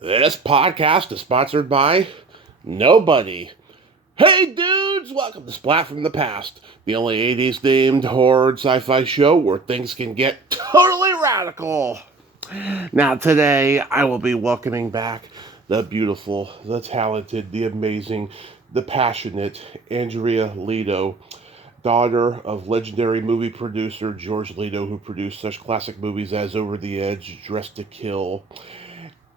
This podcast is sponsored by nobody. Hey dudes, welcome to Splat from the Past, the only 80s themed horror sci-fi show where things can get totally radical. Now today I will be welcoming back the beautiful, the talented, the amazing, the passionate Andria Litto, daughter of legendary movie producer George Litto, who produced such classic movies as Over the Edge, Dressed to Kill,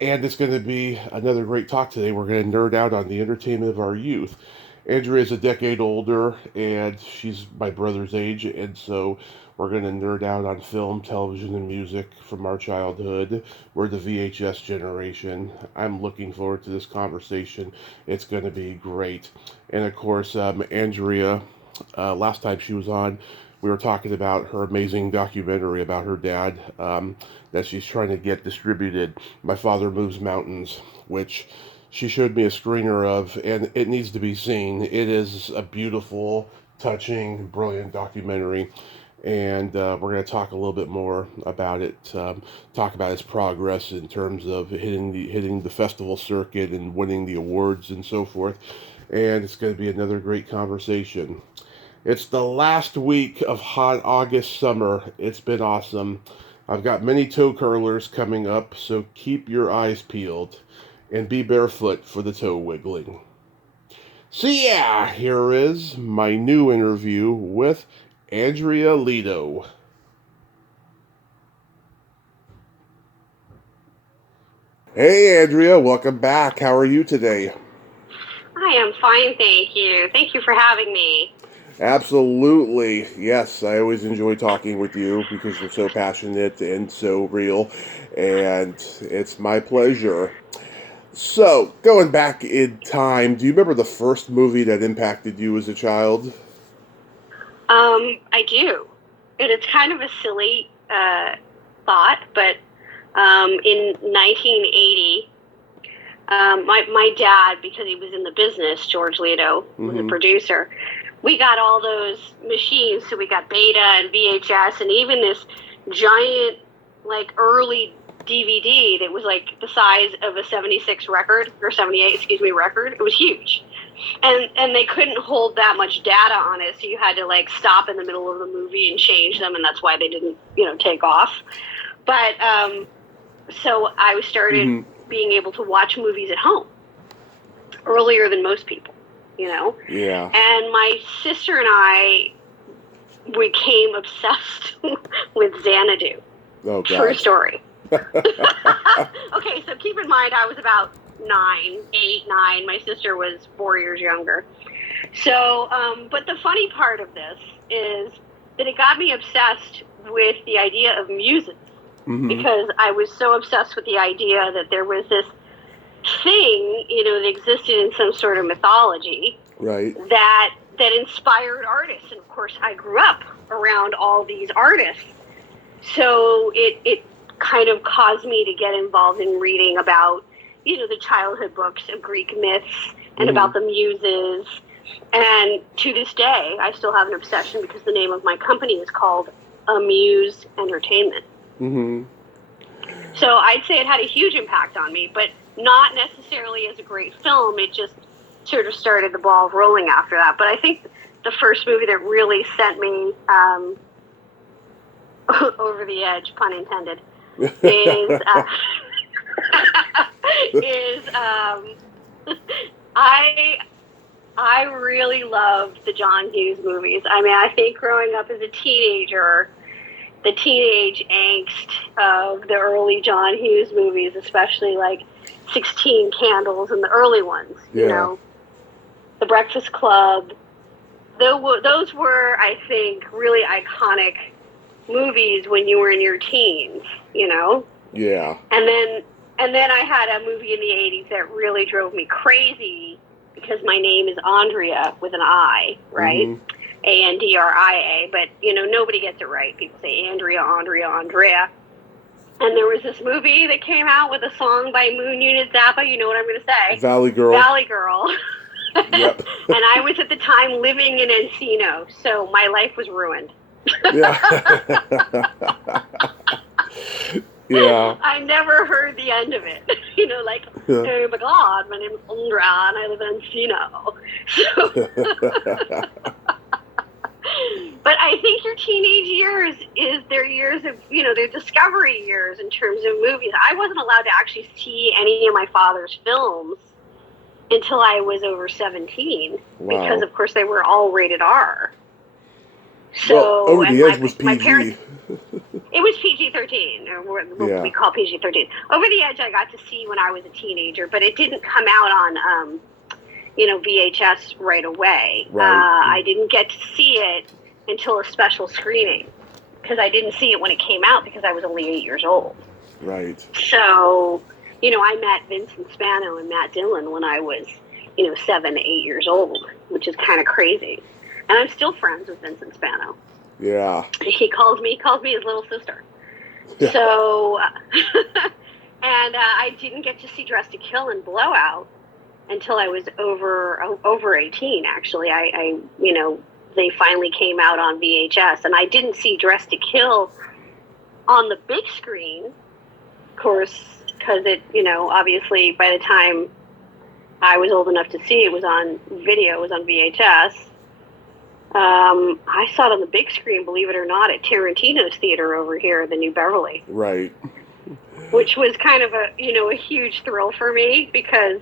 and it's going to be another great talk today. We're going to nerd out on the entertainment of our youth. Andrea is a decade older, and she's my brother's age, and so we're going to nerd out on film, television, and music from our childhood. We're the VHS generation. I'm looking forward to this conversation. It's going to be great. And of course, Andrea, last time she was on, we were talking about her amazing documentary about her dad that she's trying to get distributed. My Father Moves Mountains, which she showed me a screener of, and it needs to be seen. It is a beautiful, touching, brilliant documentary. And we're going to talk a little bit more about it. Talk about its progress in terms of hitting the festival circuit and winning the awards and so forth. And it's going to be another great conversation. It's the last week of hot August summer. It's been awesome. I've got many toe curlers coming up, so keep your eyes peeled and be barefoot for the toe wiggling. So yeah, here is my new interview with Andria Litto. Hey Andrea, welcome back. How are you today? I am fine, thank you. Thank you for having me. Absolutely. Yes, I always enjoy talking with you because you're so passionate and so real, and it's my pleasure. So, going back in time, do you remember the first movie that impacted you as a child? I do. And it's kind of a silly thought, but in 1980, my dad, because he was in the business, George Litto was a producer, we got all those machines. So we got Beta and VHS and even this giant, like, early DVD that was like the size of a 76 record, or 78, excuse me, record. It was huge. And they couldn't hold that much data on it, so you had to like stop in the middle of the movie and change them, and that's why they didn't, take off. But so I started being able to watch movies at home earlier than most people, Yeah. And my sister and I became obsessed with Xanadu. Oh, God. True story. Okay, so keep in mind I was about 8, 9. My sister was 4 years younger. So, but the funny part of this is that it got me obsessed with the idea of muses, because I was so obsessed with the idea that there was this thing, that existed in some sort of mythology, right, that inspired artists. And of course, I grew up around all these artists, so it kind of caused me to get involved in reading about, the childhood books of Greek myths and about the muses. And to this day, I still have an obsession because the name of my company is called Amuse Entertainment. So I'd say it had a huge impact on me, but not necessarily as a great film. It just sort of started the ball rolling after that. But I think the first movie that really sent me over the edge, pun intended, is I really loved the John Hughes movies. I mean, I think growing up as a teenager, the teenage angst of the early John Hughes movies, especially like 16 Candles and the early ones, The Breakfast Club, those were, I think, really iconic movies when you were in your teens, Yeah. And then I had a movie in the 80s that really drove me crazy because my name is Andria with an I, right? Andria, but, nobody gets it right. People say Andrea. And there was this movie that came out with a song by Moon Unit Zappa. You know what I'm going to say? Valley Girl. Valley Girl. Yep. And I was at the time living in Encino, so my life was ruined. Yeah. Yeah. I never heard the end of it. Like, Yeah. oh my God, my name is Andria and I live in Encino. So, but I think your teenage years is their years of, their discovery years in terms of movies. I wasn't allowed to actually see any of my father's films until I was over 17 because, Wow. of course, they were all rated R. Well, So, Over and the Edge was my parents, PG. it was PG-13, or what we Yeah. call PG-13. Over the Edge, I got to see when I was a teenager, but it didn't come out on, VHS right away. Right. I didn't get to see it until a special screening because I didn't see it when it came out because I was only 8 years old. Right. So, I met Vincent Spano and Matt Dillon when I was, 7, 8 years old, which is kind of crazy. And I'm still friends with Vincent Spano. Yeah. He calls me his little sister. Yeah. So, and I didn't get to see Dressed to Kill and Blowout until I was over 18. Actually, I they finally came out on VHS, and I didn't see Dressed to Kill on the big screen, of course, because it obviously by the time I was old enough to see it was on video, it was on VHS. I saw it on the big screen, believe it or not, at Tarantino's theater over here, the New Beverly. Right. Which was kind of a huge thrill for me because,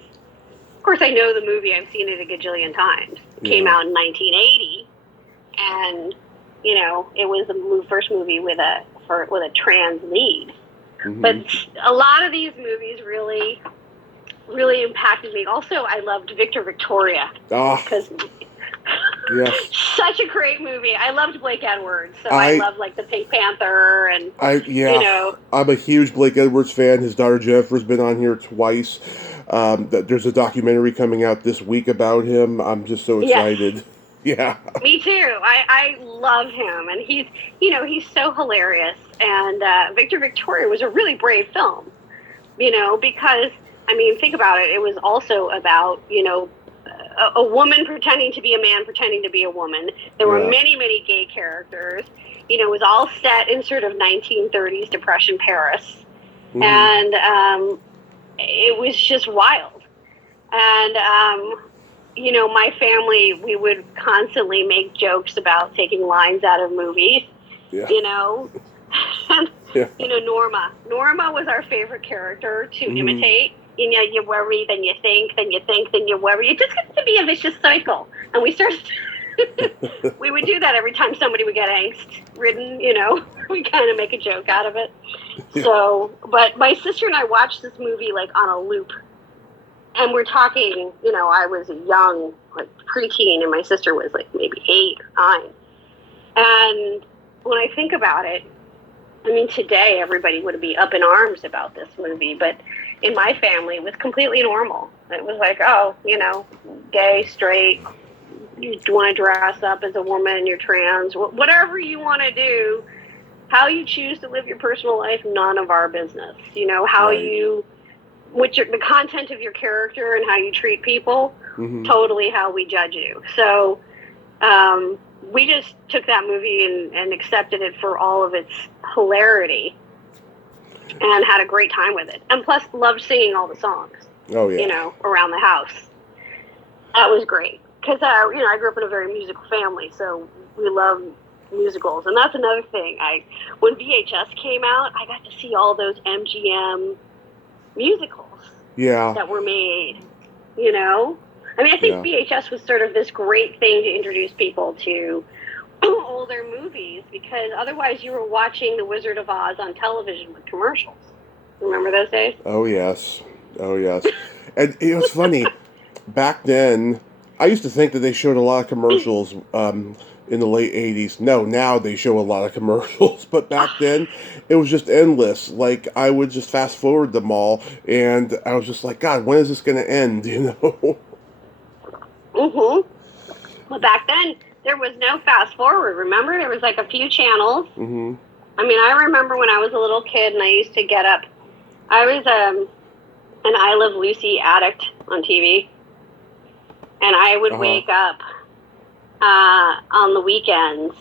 of course, I know the movie. I've seen it a gajillion times. It came out in 1980, and it was the first movie with a trans lead. Mm-hmm. But a lot of these movies really, really impacted me. Also, I loved Victor Victoria because. Yes. Such a great movie. I loved Blake Edwards, so I loved like the Pink Panther and I'm a huge Blake Edwards fan. His daughter Jennifer's been on here twice. There's a documentary coming out this week about him. I'm just so excited. Yes. Yeah. Me too. I love him, and he's so hilarious. And Victor Victoria was a really brave film, because think about it. It was also about a woman pretending to be a man, pretending to be a woman. There were many, many gay characters. It was all set in sort of 1930s Depression Paris. Mm-hmm. And it was just wild. And, my family, we would constantly make jokes about taking lines out of movies, And, Norma. Norma was our favorite character to imitate. You worry, then you think, then you think, then you worry. It just gets to be a vicious cycle. And we started, we would do that every time somebody would get angst-ridden, we kind of make a joke out of it. So, but my sister and I watched this movie like on a loop. And we're talking, I was a young, like preteen, and my sister was like maybe 8 or 9. And when I think about it, today everybody would be up in arms about this movie, but in my family, it was completely normal. It was like, gay, straight, you want to dress up as a woman, you're trans, whatever you want to do, how you choose to live your personal life, none of our business. How the content of your character and how you treat people, totally how we judge you. So, we just took that movie and accepted it for all of its hilarity and had a great time with it. And plus loved singing all the songs, around the house. That was great. Because, I grew up in a very musical family, so we love musicals. And that's another thing. When VHS came out, I got to see all those MGM musicals that were made, I think VHS was sort of this great thing to introduce people to older movies, because otherwise you were watching The Wizard of Oz on television with commercials. Remember those days? Oh, yes. And it was funny. Back then, I used to think that they showed a lot of commercials in the late 80s. No, now they show a lot of commercials. But back then, it was just endless. Like, I would just fast forward them all, and I was just like, God, when is this going to end, Well, back then, there was no fast forward, remember? There was like a few channels. I remember when I was a little kid and I used to get up. I was an I Love Lucy addict on TV. And I would wake up on the weekends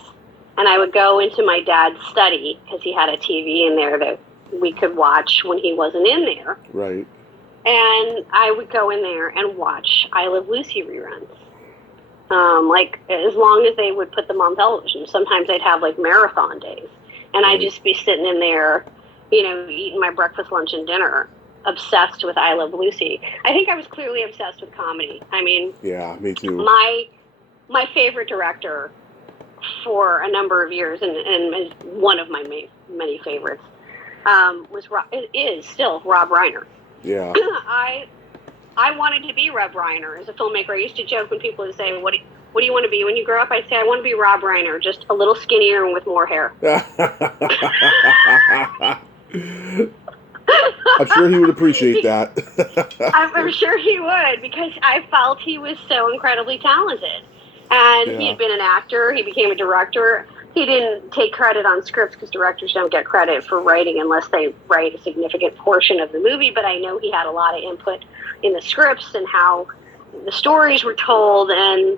and I would go into my dad's study because he had a TV in there that we could watch when he wasn't in there. Right. And I would go in there and watch I Love Lucy reruns. Like, as long as they would put them on television. Sometimes I'd have, like, marathon days. And I'd just be sitting in there, you know, eating my breakfast, lunch, and dinner, obsessed with I Love Lucy. I think I was clearly obsessed with comedy. I mean... Yeah, me too. My favorite director for a number of years, and is one of my many favorites, is still Rob Reiner. Yeah. I wanted to be Rob Reiner as a filmmaker. I used to joke when people would say, what do you want to be when you grow up? I'd say, I want to be Rob Reiner, just a little skinnier and with more hair. I'm sure he would appreciate that. I'm sure he would, because I felt he was so incredibly talented. And he had been an actor. He became a director. He didn't take credit on scripts, because directors don't get credit for writing unless they write a significant portion of the movie. But I know he had a lot of input in the scripts and how the stories were told. And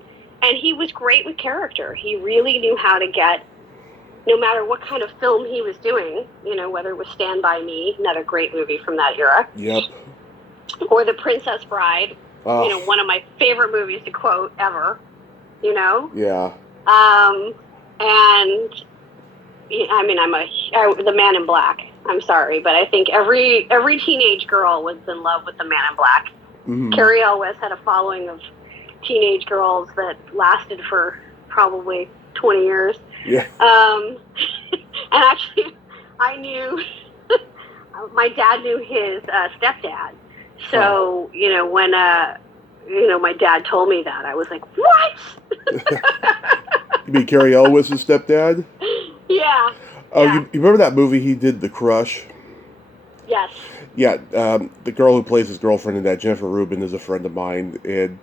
he was great with character. He really knew how to get, no matter what kind of film he was doing, you know, whether it was Stand By Me, another great movie from that era. Yep. Or The Princess Bride, you know, one of my favorite movies to quote ever, you know? Yeah. And I mean, The Man in Black. I'm sorry, but I think every teenage girl was in love with The Man in Black. Mm-hmm. Carrie Elwes had a following of teenage girls that lasted for probably 20 years. Yeah. And actually, I knew, my dad knew his stepdad. So, you know, when, you know, my dad told me that, I was like, what? You mean Carrie Elwes' stepdad? Yeah. Oh, yeah. You remember that movie he did, The Crush? Yes. Yeah, the girl who plays his girlfriend in that, Jennifer Rubin, is a friend of mine, and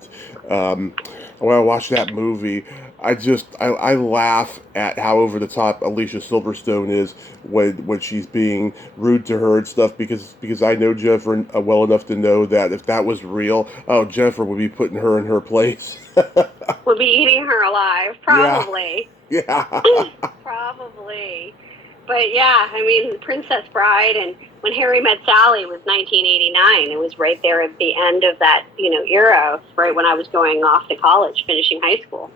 when I watch that movie, I laugh at how over the top Alicia Silverstone is when she's being rude to her and stuff, because I know Jennifer well enough to know that if that was real, Jennifer would be putting her in her place. Would be eating her alive, probably. Yeah. Probably. But yeah, I mean, Princess Bride, and When Harry Met Sally was 1989. It was right there at the end of that, you know, era, right when I was going off to college, finishing high school.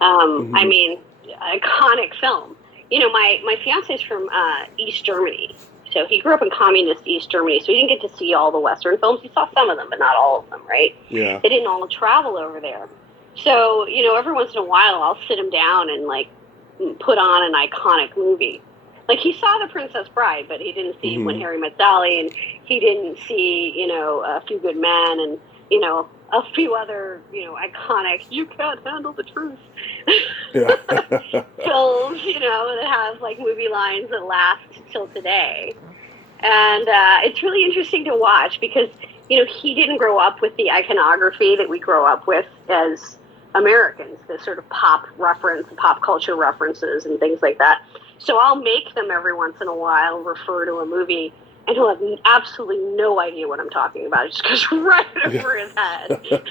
I mean, iconic film. You know, my fiance's from East Germany, so he grew up in communist East Germany, so he didn't get to see all the Western films. He saw some of them, but not all of them, right? Yeah. They didn't all travel over there. So, you know, every once in a while, I'll sit him down and, like, put on an iconic movie. Like, he saw The Princess Bride, but he didn't see When Harry Met Sally, and he didn't see, you know, A Few Good Men, and, you know, a few other, you know, iconic, you can't handle the truth films, you know, that have, like, movie lines that last till today. And it's really interesting to watch because, you know, he didn't grow up with the iconography that we grow up with as Americans, the sort of pop culture references and things like that. So I'll make them every once in a while refer to a movie, and he'll have absolutely no idea what I'm talking about. It just goes right over his head. Which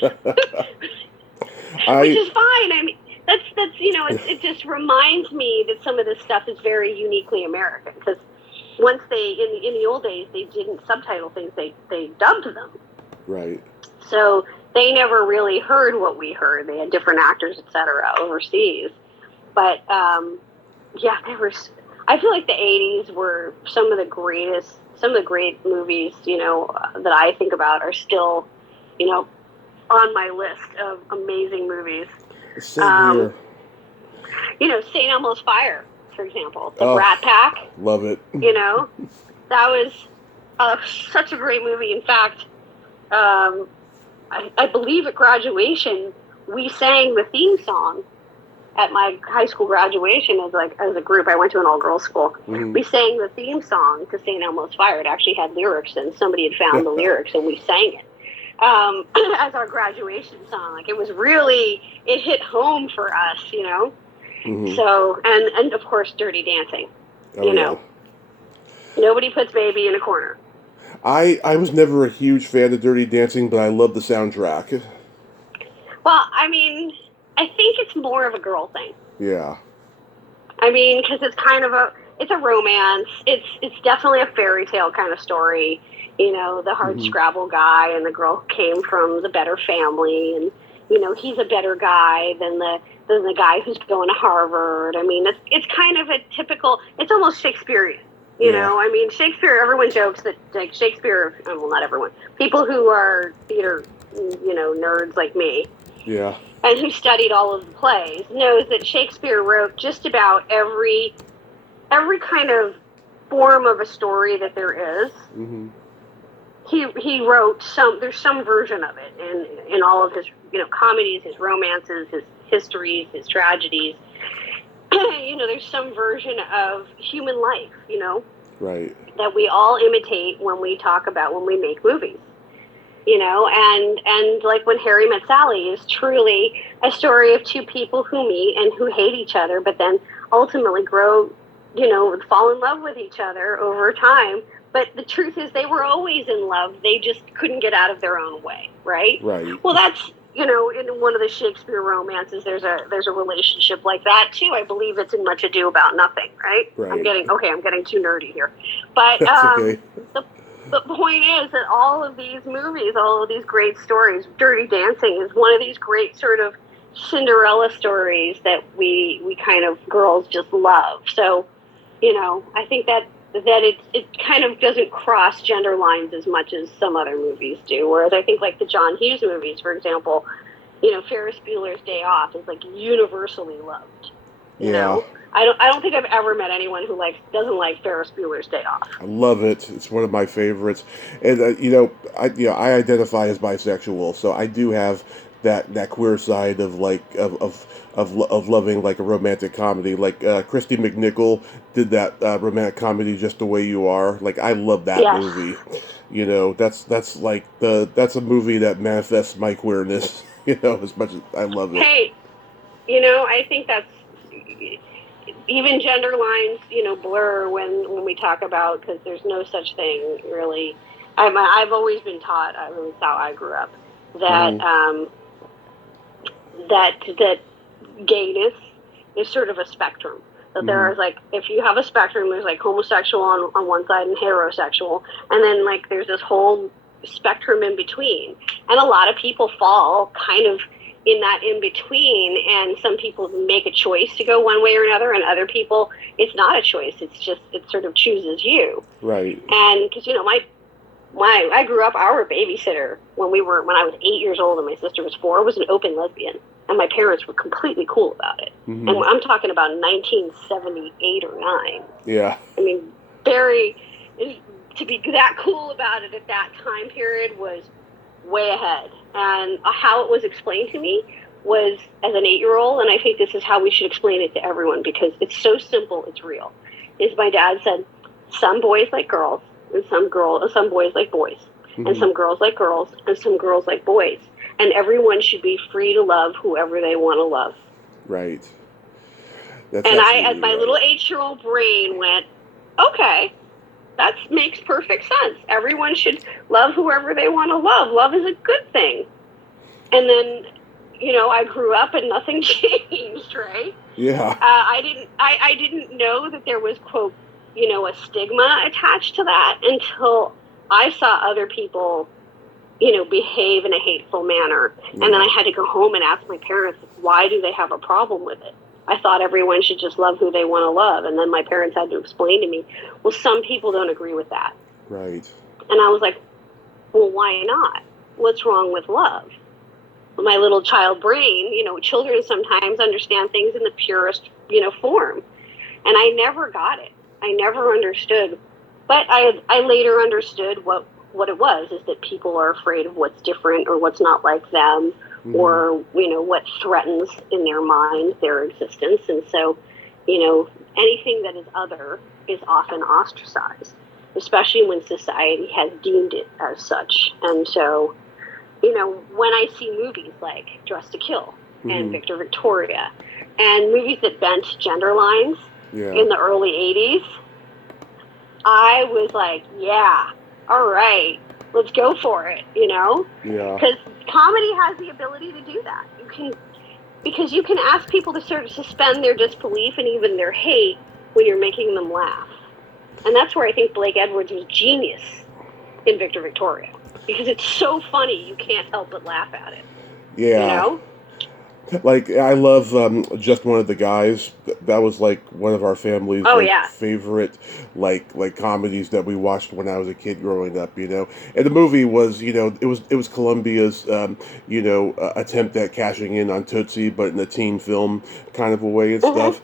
is fine. I mean, that's you know, it just reminds me that some of this stuff is very uniquely American, because once in the old days, they didn't subtitle things, they dubbed them. Right. So they never really heard what we heard. They had different actors, etc., overseas. But yeah, I feel like the 80s were some of the great movies, you know, that I think about are still, you know, on my list of amazing movies. Same here. You know, St. Elmo's Fire, for example, the Rat Pack. Love it. You know, that was such a great movie. In fact, I believe at graduation we sang the theme song at my high school graduation as a group. I went to an all-girls school. Mm-hmm. We sang the theme song to St. Elmo's Fire. It actually had lyrics, and somebody had found the lyrics, and we sang it as our graduation song. Like, it was really, it hit home for us, you know. Mm-hmm. So, and of course, Dirty Dancing. You know, nobody puts baby in a corner. I was never a huge fan of Dirty Dancing, but I love the soundtrack. Well, I mean, I think it's more of a girl thing. Yeah. I mean, because it's kind of it's a romance. It's definitely a fairy tale kind of story. You know, the hard scrabble guy and the girl who came from the better family, and you know, he's a better guy than the guy who's going to Harvard. I mean, it's kind of a typical. It's almost Shakespearean. You know, I mean, Shakespeare. Everyone jokes that like Shakespeare. Well, not everyone. People who are theater, you know, nerds like me. Yeah. And who studied all of the plays knows that Shakespeare wrote just about every kind of form of a story that there is. Mm-hmm. He wrote there's some version of it in all of his, you know, comedies, his romances, his histories, his tragedies. You know, there's some version of human life, you know, right, that we all imitate when we make movies. You know, and like When Harry Met Sally is truly a story of two people who meet and who hate each other, but then ultimately grow, you know, fall in love with each other over time. But the truth is they were always in love. They just couldn't get out of their own way, right? right. Well, that's, you know, in one of the Shakespeare romances, there's a relationship like that too. I believe it's in Much Ado About Nothing, right? Right. I'm getting too nerdy here. But That's okay. the point is that all of these movies, all of these great stories, Dirty Dancing is one of these great sort of Cinderella stories that we kind of girls just love. So, you know, I think that it kind of doesn't cross gender lines as much as some other movies do. Whereas I think like the John Hughes movies, for example, you know, Ferris Bueller's Day Off is like universally loved. You know? I don't think I've ever met anyone who doesn't like Ferris Bueller's Day Off. I love it. It's one of my favorites, and I identify as bisexual, so I do have that queer side of of loving like a romantic comedy. Like Christy McNichol did that romantic comedy, Just the Way You Are. Like I love that movie. You know, that's a movie that manifests my queerness. You know, as much as I love it. Hey, you know, I think that's. Even gender lines, you know, blur when we talk about, because there's no such thing really. I've always been taught. I mean, it's how I grew up that that gayness is sort of a spectrum. That there is like, if you have a spectrum, there's like homosexual on one side and heterosexual, and then like there's this whole spectrum in between, and a lot of people fall kind of in that in between, and some people make a choice to go one way or another, and other people it's not a choice, it sort of chooses you. Right. And because, you know, I grew up, our babysitter when I was 8 years old and my sister was 4 was an open lesbian, and my parents were completely cool about it. And I'm talking about 1978 or 9. Yeah. I mean, to be that cool about it at that time period was way ahead. And how it was explained to me was as an 8-year-old, and I think this is how we should explain it to everyone because it's so simple, it's real, is my dad said, some boys like girls, and some boys like boys, and some girls like girls, and some girls like boys. And everyone should be free to love whoever they want to love. Right. That's and as my little 8-year-old brain went, okay, that makes perfect sense. Everyone should love whoever they want to love. Love is a good thing. And then, you know, I grew up and nothing changed, right? Yeah. I didn't know that there was, quote, you know, a stigma attached to that until I saw other people, you know, behave in a hateful manner. Yeah. And then I had to go home and ask my parents, why do they have a problem with it? I thought everyone should just love who they want to love. And then my parents had to explain to me, well, some people don't agree with that. Right. And I was like, well, why not? What's wrong with love? My little child brain, you know, children sometimes understand things in the purest, you know, form. And I never got it. I never understood. But I later understood what it was, is that people are afraid of what's different or what's not like them. Or, you know, what threatens in their mind their existence. And so, you know, anything that is other is often ostracized, especially when society has deemed it as such. And so, you know, when I see movies like Dressed to Kill and Victor Victoria and movies that bent gender lines in the early 80s, I was like, yeah, all right, let's go for it, you know? Yeah. Because comedy has the ability to do that. Because you can ask people to sort of suspend their disbelief and even their hate when you're making them laugh. And that's where I think Blake Edwards was genius in Victor Victoria. Because it's so funny, you can't help but laugh at it. Yeah. You know? Like, I love Just One of the Guys. That was like one of our family's favorite like comedies that we watched when I was a kid growing up. And the movie was it was Columbia's attempt at cashing in on Tootsie, but in a teen film kind of a way and stuff.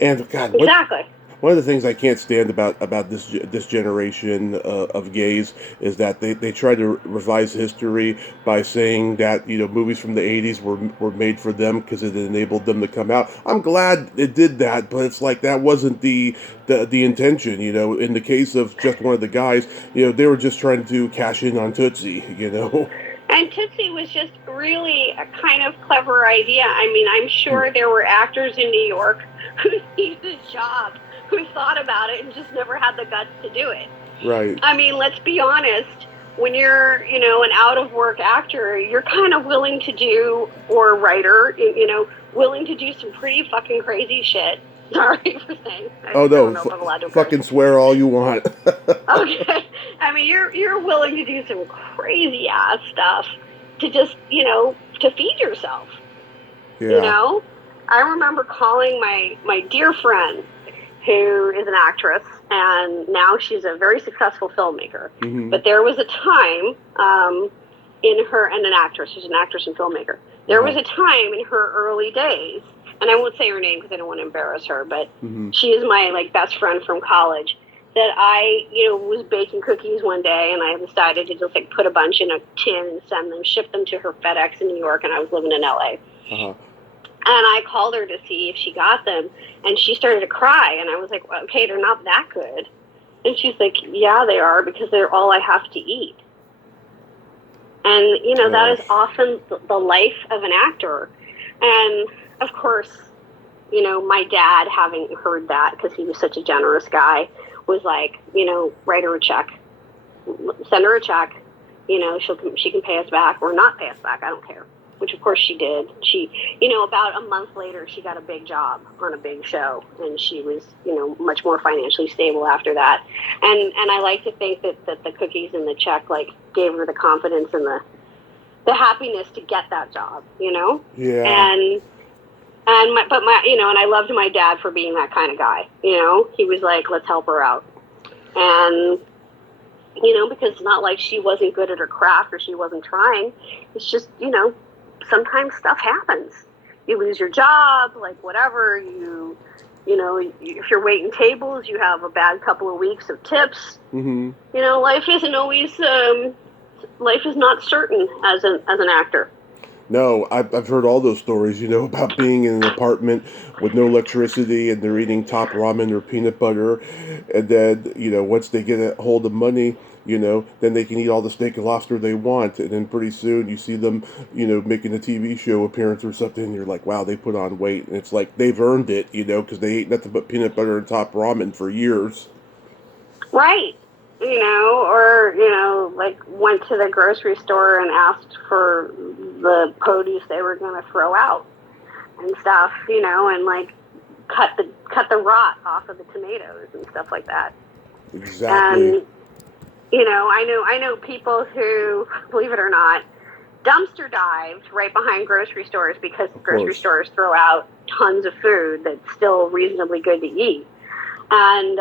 And God, exactly. One of the things I can't stand about this generation of gays is that they try to revise history by saying that movies from the 80s were made for them because it enabled them to come out. I'm glad it did that, but it's like that wasn't the intention. In the case of Just One of the Guys, they were just trying to cash in on Tootsie. And Tootsie was just really a kind of clever idea. I mean, I'm sure there were actors in New York who needed a job, who thought about it and just never had the guts to do it. Right. I mean, let's be honest. When you're, an out-of-work actor, you're kind of willing to do, or a writer, willing to do some pretty fucking crazy shit. Sorry for saying. I don't know if I'm allowed to fucking swear all you want. Okay. I mean, you're willing to do some crazy ass stuff to just, to feed yourself. Yeah. I remember calling my dear friend, who is an actress, and now she's a very successful filmmaker. Mm-hmm. But there was a time in her, and an actress, she's an actress and filmmaker. There was a time in her early days, and I won't say her name because I don't want to embarrass her, but she is my best friend from college, that I, was baking cookies one day, and I decided to just put a bunch in a tin and ship them to her FedEx in New York, and I was living in LA. Uh-huh. And I called her to see if she got them, and she started to cry, and I was like, well, okay, they're not that good. And she's like, yeah, they are, because they're all I have to eat. And, that is often the life of an actor. And, of course, my dad, having heard that, because he was such a generous guy, was like, write her a check. Send her a check. She can pay us back or not pay us back. I don't care. Which, of course, she did. She, about a month later, she got a big job on a big show, and she was, much more financially stable after that. And I like to think that the cookies and the check, gave her the confidence and the happiness to get that job, Yeah. And I loved my dad for being that kind of guy, He was like, let's help her out. And, because it's not like she wasn't good at her craft or she wasn't trying. It's just, sometimes stuff happens. You lose your job, whatever. If you're waiting tables, you have a bad couple of weeks of tips. Mm-hmm. Life isn't always. Life is not certain as an actor. No, I've heard all those stories, about being in an apartment with no electricity and they're eating top ramen or peanut butter, and then once they get a hold of money, then they can eat all the steak and lobster they want, and then pretty soon you see them, making a TV show appearance or something, and you're like, wow, they put on weight, and it's like they've earned it, because they ate nothing but peanut butter and top ramen for years. Right. Went to the grocery store and asked for the produce they were going to throw out and stuff, and cut the rot off of the tomatoes and stuff like that. Exactly. And I know people who, believe it or not, dumpster dived right behind grocery stores because grocery stores throw out tons of food that's still reasonably good to eat. And,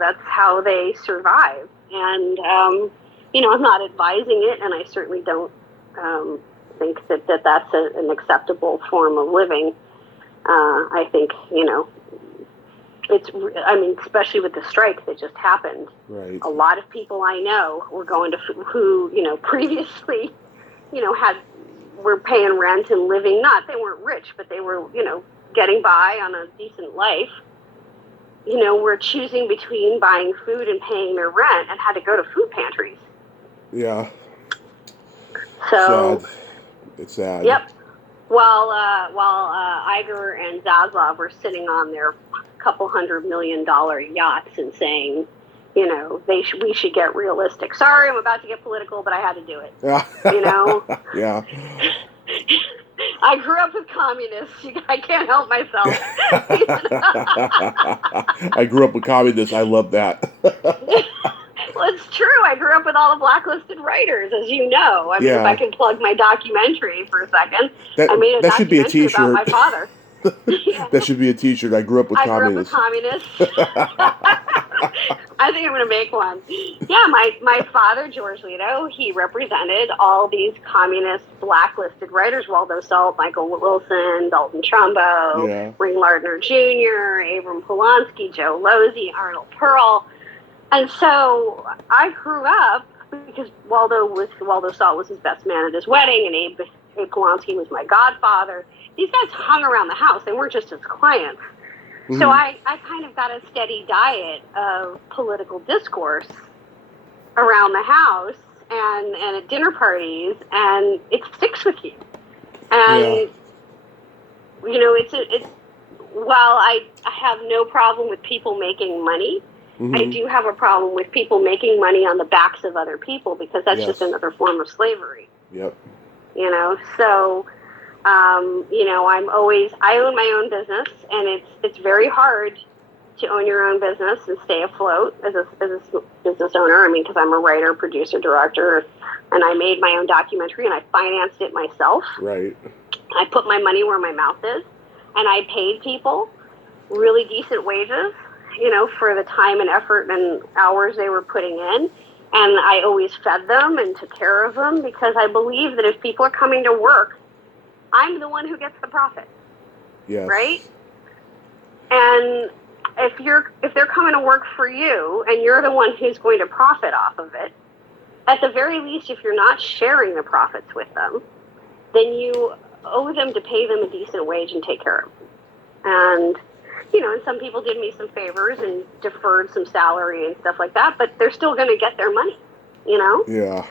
that's how they survive. And, I'm not advising it, and I certainly don't think that that's an acceptable form of living. I think, especially with the strike that just happened. Right. A lot of people I know were going to, who, previously, were paying rent and living, they weren't rich, but they were, getting by on a decent life. Were choosing between buying food and paying their rent and had to go to food pantries. Yeah. So sad. It's sad. Yep. While Iger and Zaslav were sitting on their couple $100 million yachts and saying, we should get realistic. Sorry, I'm about to get political, but I had to do it. Yeah. Yeah. I grew up with communists. I can't help myself. I grew up with communists. I love that. Well, it's true. I grew up with all the blacklisted writers, as you know. I mean, if Yeah. I can plug my documentary for a second, That I made a that should be a documentary about my T-shirt. father. Yeah. That should be a T-shirt. I grew up with I grew up with communists. communists. I think I'm going to make one. Yeah, my father, George Litto, he represented all these communist blacklisted writers, Waldo Salt, Michael Wilson, Dalton Trumbo, Yeah. Ring Lardner Jr., Abram Polanski, Joe Losey, Arnold Pearl. And so I grew up because Waldo Salt was his best man at his wedding, and Abe Polanski was my godfather. These guys hung around the house. They weren't just his clients. Mm-hmm. So I kind of got a steady diet of political discourse around the house and at dinner parties, and it sticks with you. And, you know, it's while I have no problem with people making money, Mm-hmm. I do have a problem with people making money on the backs of other people, because that's just another form of slavery. Yep. You know, so... you know, I own my own business, and it's very hard to own your own business and stay afloat as a business owner. I mean, because I'm a writer, producer, director, and I made my own documentary and I financed it myself. Right. I put my money where my mouth is, and I paid people really decent wages, you know, for the time and effort and hours they were putting in. And I always fed them and took care of them, because I believe that if people are coming to work, I'm the one who gets the profit. Yes. Right? And if they're coming to work for you and you're the one who's going to profit off of it, at the very least, if you're not sharing the profits with them, then you owe them to pay them a decent wage and take care of them. And, you know, and some people did me some favors and deferred some salary and stuff like that, but they're still going to get their money, you know? Yeah.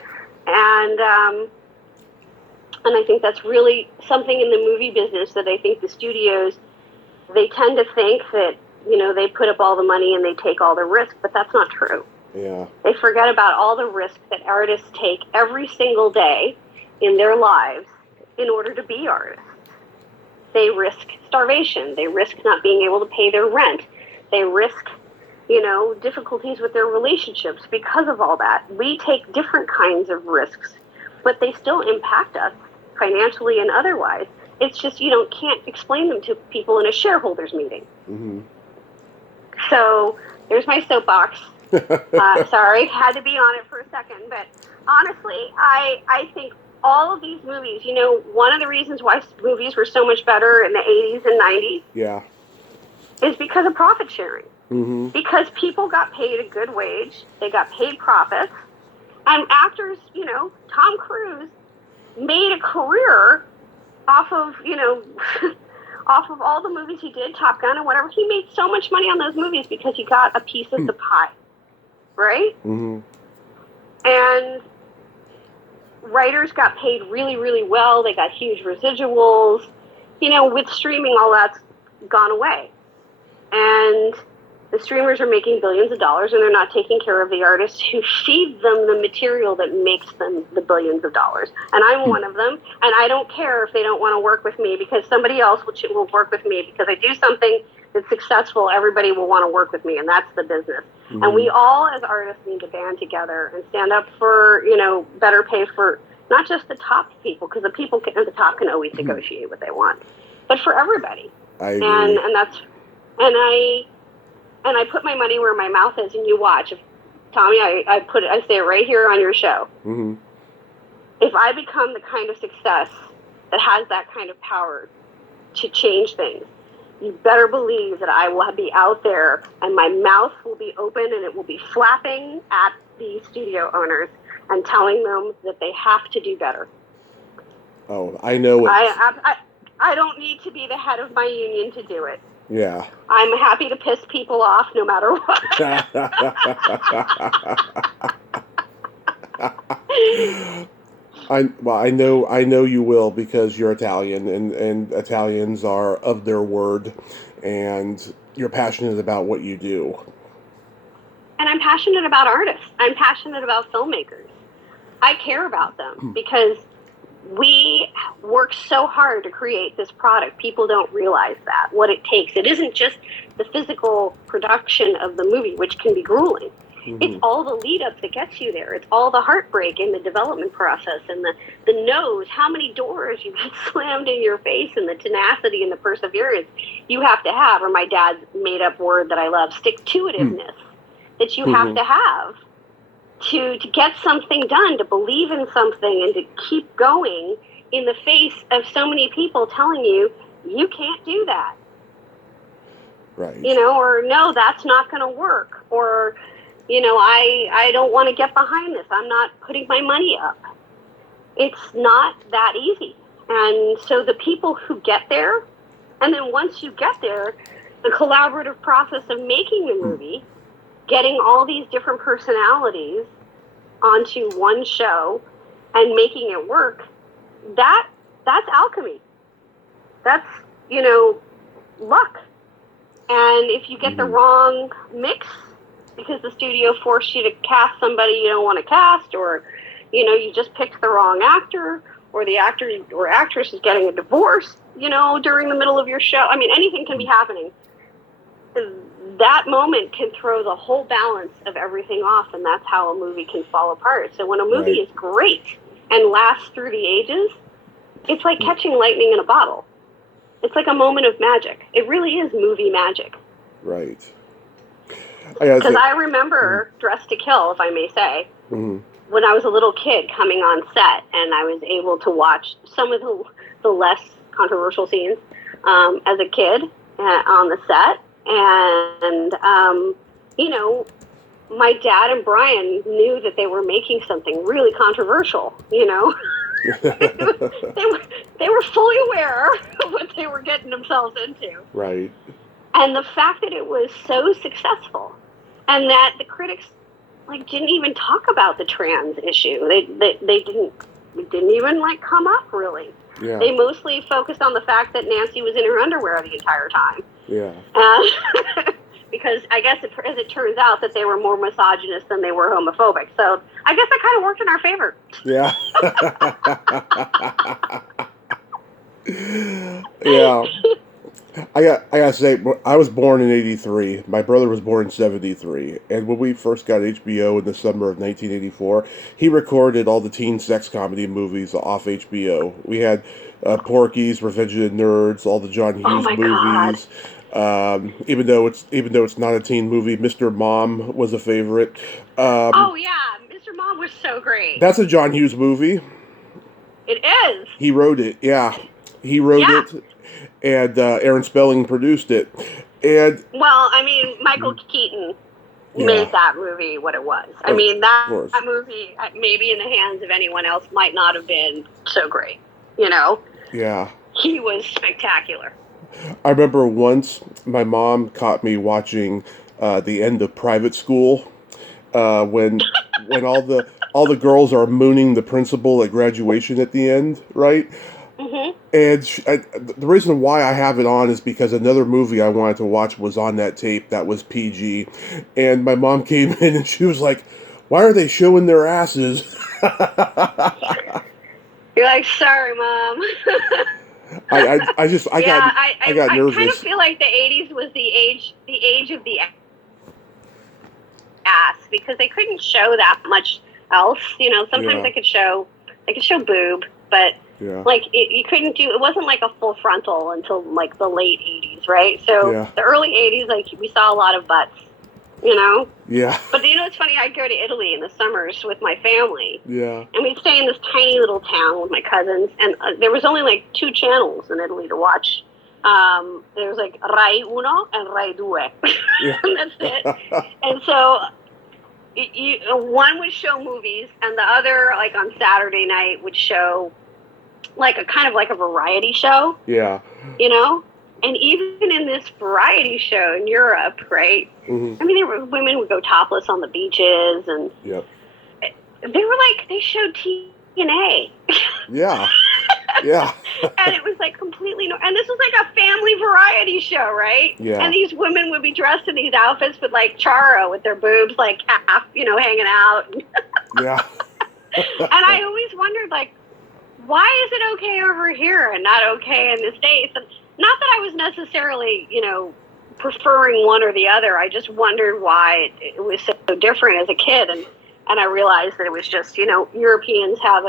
And I think that's really something in the movie business that I think the studios, they tend to think that, you know, they put up all the money and they take all the risk, but that's not true. Yeah. They forget about all the risk that artists take every single day in their lives in order to be artists. They risk starvation. They risk not being able to pay their rent. They risk, you know, difficulties with their relationships because of all that. We take different kinds of risks, but they still impact us financially and otherwise. It's just can't explain them to people in a shareholders meeting. Mm-hmm. So there's my soapbox. Sorry, had to be on it for a second. But honestly, I think all of these movies, you know, one of the reasons why movies were so much better in the 80s and 90s is because of profit sharing. Mm-hmm. Because people got paid a good wage, they got paid profits, and actors, you know, Tom Cruise made a career off of, you know, off of all the movies he did, Top Gun and whatever. He made so much money on those movies because he got a piece of the pie, right? Mm-hmm. And writers got paid really, really well. They got huge residuals. You know, with streaming, all that's gone away. And the streamers are making billions of dollars, and they're not taking care of the artists who feed them the material that makes them the billions of dollars. And I'm one of them, and I don't care if they don't want to work with me, because somebody else will work with me, because I do something that's successful. Everybody will want to work with me, and that's the business. Mm-hmm. And we all, as artists, need to band together and stand up for, you know, better pay for not just the top people, because the people at the top can always negotiate what they want, but for everybody. I agree. And I put my money where my mouth is, and you watch. If, Tommy, I say it right here on your show. Mm-hmm. If I become the kind of success that has that kind of power to change things, you better believe that I will be out there, and my mouth will be open, and it will be flapping at the studio owners and telling them that they have to do better. Oh, I know it. I don't need to be the head of my union to do it. Yeah. I'm happy to piss people off no matter what. I know you will, because you're Italian, and Italians are of their word, and you're passionate about what you do. And I'm passionate about artists. I'm passionate about filmmakers. I care about them because we work so hard to create this product. People don't realize that, what it takes. It isn't just the physical production of the movie, which can be grueling. Mm-hmm. It's all the lead up that gets you there. It's all the heartbreak in the development process, and the no's, how many doors you get slammed in your face, and the tenacity and the perseverance you have to have, or my dad's made up word that I love, stick-to-itiveness, that you have to have to get something done, to believe in something, and to keep going in the face of so many people telling you, you can't do that. Right. You know, or no, that's not going to work. Or, you know, I don't want to get behind this. I'm not putting my money up. It's not that easy. And so the people who get there, and then once you get there, the collaborative process of making the movie, getting all these different personalities onto one show and making it work, that's alchemy. That's, you know, luck. And if you get the wrong mix because the studio forced you to cast somebody you don't want to cast, or, you know, you just picked the wrong actor, or the actor or actress is getting a divorce, you know, during the middle of your show. I mean, anything can be happening. That moment can throw the whole balance of everything off, and that's how a movie can fall apart. So when a movie is great and lasts through the ages, it's like catching lightning in a bottle. It's like a moment of magic. It really is movie magic. Right. Because I remember Dress to Kill, if I may say, when I was a little kid coming on set, and I was able to watch some of the less controversial scenes as a kid on the set. And, you know, my dad and Brian knew that they were making something really controversial, you know. they were fully aware of what they were getting themselves into. Right. And the fact that it was so successful, and that the critics didn't even talk about the trans issue. They didn't even come up really. Yeah. They mostly focused on the fact that Nancy was in her underwear the entire time. Yeah. Because I guess as it turns out that they were more misogynist than they were homophobic. So I guess that kind of worked in our favor. Yeah. Yeah. I gotta say, I was born in 83. My brother was born in 73. And when we first got HBO in the summer of 1984, he recorded all the teen sex comedy movies off HBO. We had Porky's, Revenge of the Nerds, all the John Hughes movies. Even though it's not a teen movie, Mr. Mom was a favorite. Oh yeah, Mr. Mom was so great. That's a John Hughes movie. It is. He wrote it. Yeah, he wrote it. And Aaron Spelling produced it. And well, I mean, Michael Keaton made that movie what it was. I mean, that movie, maybe in the hands of anyone else, might not have been so great. You know? Yeah. He was spectacular. I remember once my mom caught me watching the end of Private School when all the girls are mooning the principal at graduation at the end, right? Mm-hmm. And the reason why I have it on is because another movie I wanted to watch was on that tape that was PG. And my mom came in and she was like, "Why are they showing their asses?" You're like, "Sorry, Mom." I got nervous. I kind of feel like the 80s was the age of the ass, because they couldn't show that much else. You know, sometimes they could show boob, but you couldn't do, it wasn't like a full frontal until the late 80s, right? So the early 80s, we saw a lot of butts, you know? Yeah. But you know, it's funny, I'd go to Italy in the summers with my family. Yeah. And we'd stay in this tiny little town with my cousins, and there was only 2 channels in Italy to watch. There was Rai Uno and Rai Due. Yeah. And that's it. And so one would show movies, and the other, on Saturday night, would show a kind of a variety show. Yeah. You know? And even in this variety show in Europe, right? Mm-hmm. I mean, women would go topless on the beaches, and they were they showed TNA. Yeah. Yeah. And it was completely and this was a family variety show, right? Yeah. And these women would be dressed in these outfits with Charo, with their boobs half, hanging out. Yeah. And I always wondered why is it okay over here and not okay in the States? And not that I was necessarily, preferring one or the other. I just wondered why it was so different as a kid. And I realized that it was just, Europeans have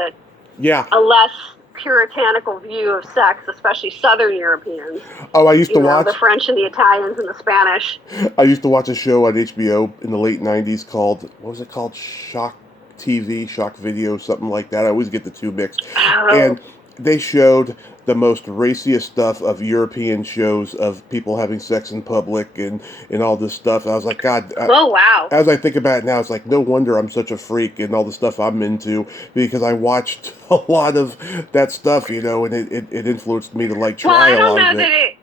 Yeah. a less puritanical view of sex, especially Southern Europeans. Oh, I used to watch the French and the Italians and the Spanish. I used to watch a show on HBO in the late '90s called, what was it called? Shock TV, Shock Video, something like that. I always get the two mixed. Oh, And they showed the most raciest stuff of European shows of people having sex in public and all this stuff. I was like, God. oh wow. As I think about it now, it's like, no wonder I'm such a freak and all the stuff I'm into, because I watched a lot of that stuff, and it influenced me to like Well, try I a don't lot know of that it.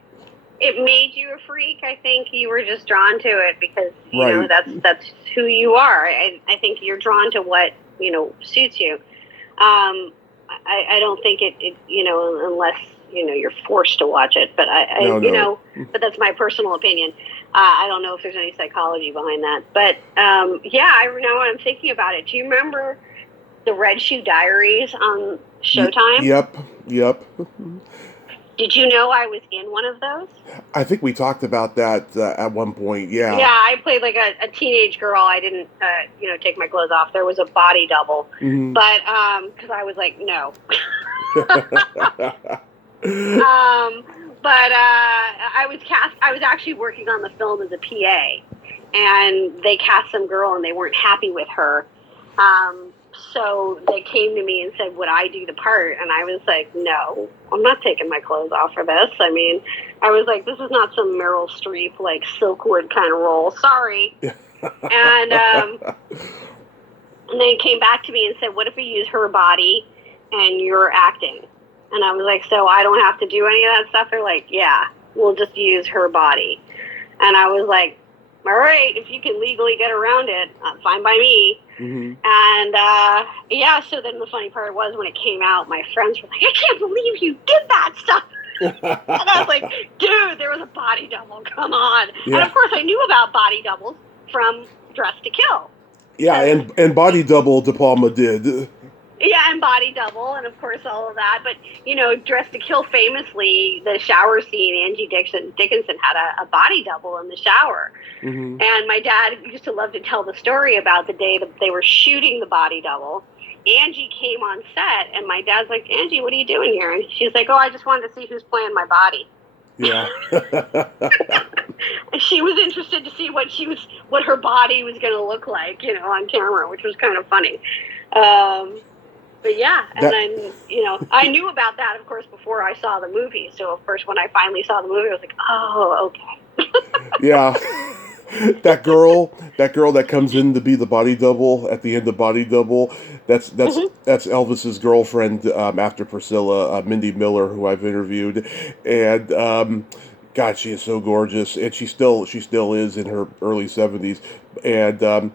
it made you a freak. I think you were just drawn to it because Right. that's who you are. I think you're drawn to what suits you. I don't think it unless you're forced to watch it. But No. but that's my personal opinion. I don't know if there's any psychology behind that. But yeah, now I'm thinking about it. Do you remember the Red Shoe Diaries on Showtime? Yep. Did you know I was in one of those? I think we talked about that at one point. Yeah. Yeah, I played like a teenage girl. I didn't, take my clothes off. There was a body double, Mhm. but because I was like, no. But I was cast. I was actually working on the film as a PA, and they cast some girl, and they weren't happy with her. So they came to me and said, would I do the part? And I was like, no, I'm not taking my clothes off for this. I mean, I was like, this is not some Meryl Streep, like Silkwood kind of role. Sorry. And they came back to me and said, what if we use her body and you're acting? And I was like, so I don't have to do any of that stuff? They're like, yeah, we'll just use her body. And I was like, all right, if you can legally get around it, fine by me. Mm-hmm. And yeah, so then the funny part was when it came out, my friends were like, I can't believe you did that stuff. And I was like, dude, there was a body double. Come on. Yeah. And of course, I knew about body doubles from Dress to Kill. Yeah, and Body Double De Palma did. Yeah, and Body Double, and of course all of that. But, Dress to Kill famously, the shower scene, Angie Dickinson had a body double in the shower. Mm-hmm. And my dad used to love to tell the story about the day that they were shooting the body double. Angie came on set, and my dad's like, Angie, what are you doing here? And she's like, oh, I just wanted to see who's playing my body. Yeah. She was interested to see what her body was going to look like, on camera, which was kind of funny. But yeah, and then, I knew about that, of course, before I saw the movie. So, of course, when I finally saw the movie, I was like, oh, okay. Yeah. That girl that comes in to be the body double at the end of Body Double, that's Elvis's girlfriend after Priscilla, Mindy Miller, who I've interviewed, and God, she is so gorgeous, and she still is in her early 70s, and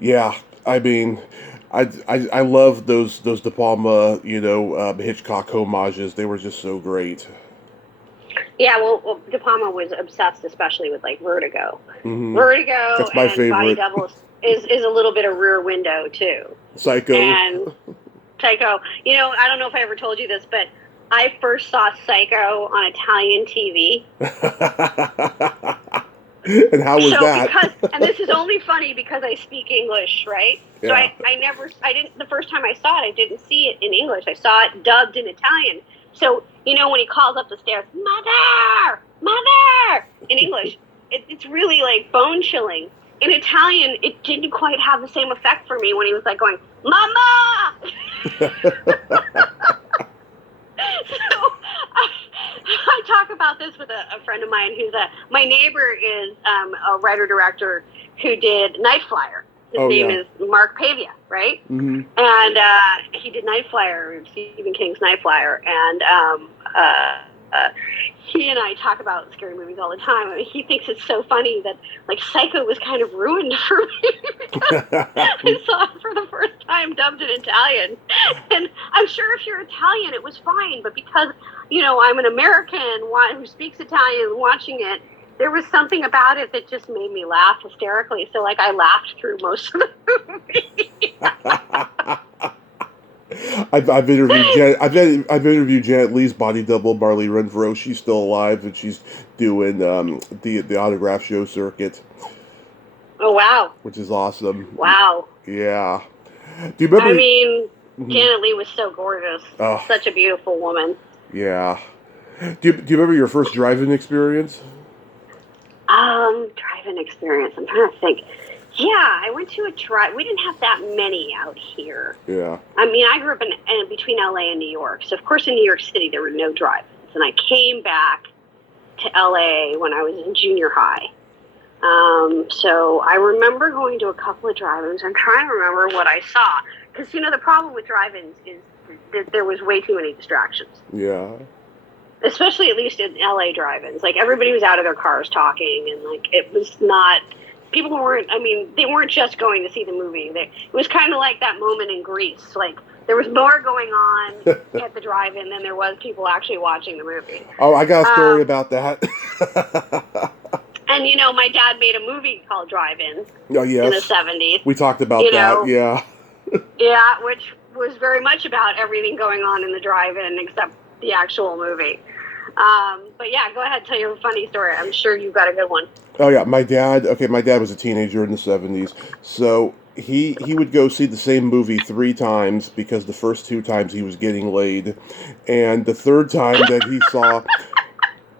yeah, I mean, I love those De Palma, Hitchcock homages. They were just so great. Yeah, well, De Palma was obsessed, especially with like Vertigo. Mm-hmm. Vertigo That's my and favorite. Body Double is a little bit of Rear Window too. Psycho. And Psycho. I don't know if I ever told you this, but I first saw Psycho on Italian TV. And how was that? And this is only funny because I speak English, right? Yeah. So I didn't, the first time I saw it, I didn't see it in English. I saw it dubbed in Italian. So, when he calls up the stairs, mother, in English, it's really like bone chilling. In Italian, it didn't quite have the same effect for me when he was like going, mama! So I talk about this with a friend of mine my neighbor is a writer-director who did Night Flyer. His name is Mark Pavia, right? Mm-hmm. And he did Night Flyer, Stephen King's Night Flyer, and he and I talk about scary movies all the time. I mean, he thinks it's so funny that like Psycho was kind of ruined for me because I saw it for the first time dubbed in Italian, and I'm sure if you're Italian it was fine, but because I'm an American who speaks Italian watching it, there was something about it that just made me laugh hysterically. So, like, I laughed through most of the movie. I've interviewed I've interviewed Janet Leigh's body double, Marley Renfro. She's still alive, and she's doing the autograph show circuit. Oh, wow. Which is awesome. Wow. Yeah. Do you remember? I mean, Janet Leigh was so gorgeous. Oh. Such a beautiful woman. Yeah. Do you remember your first driving experience? Driving experience. I'm trying to think. Yeah, I went to a drive. We didn't have that many out here. Yeah. I mean, I grew up in between LA and New York. So, of course, in New York City, there were no drive-ins. And I came back to LA when I was in junior high. So I remember going to a couple of drive-ins. I'm trying to remember what I saw. Because, the problem with drive-ins is that there was way too many distractions. Yeah. Especially at least in LA drive-ins. Like, everybody was out of their cars talking, and, like, it was not... People weren't, they weren't just going to see the movie. It was kind of like that moment in Greece. Like, there was more going on at the drive-in than there was people actually watching the movie. Oh, I got a story about that. And, my dad made a movie called Drive-In oh, yes. in the 70s. We talked about that, yeah. Yeah, which was very much about everything going on in the drive-in except the actual movie. But yeah, go ahead, tell your funny story. I'm sure you've got a good one. Oh yeah, my dad was a teenager in the 70s, so he would go see the same movie 3 times because the first 2 times he was getting laid, and the third time that he saw,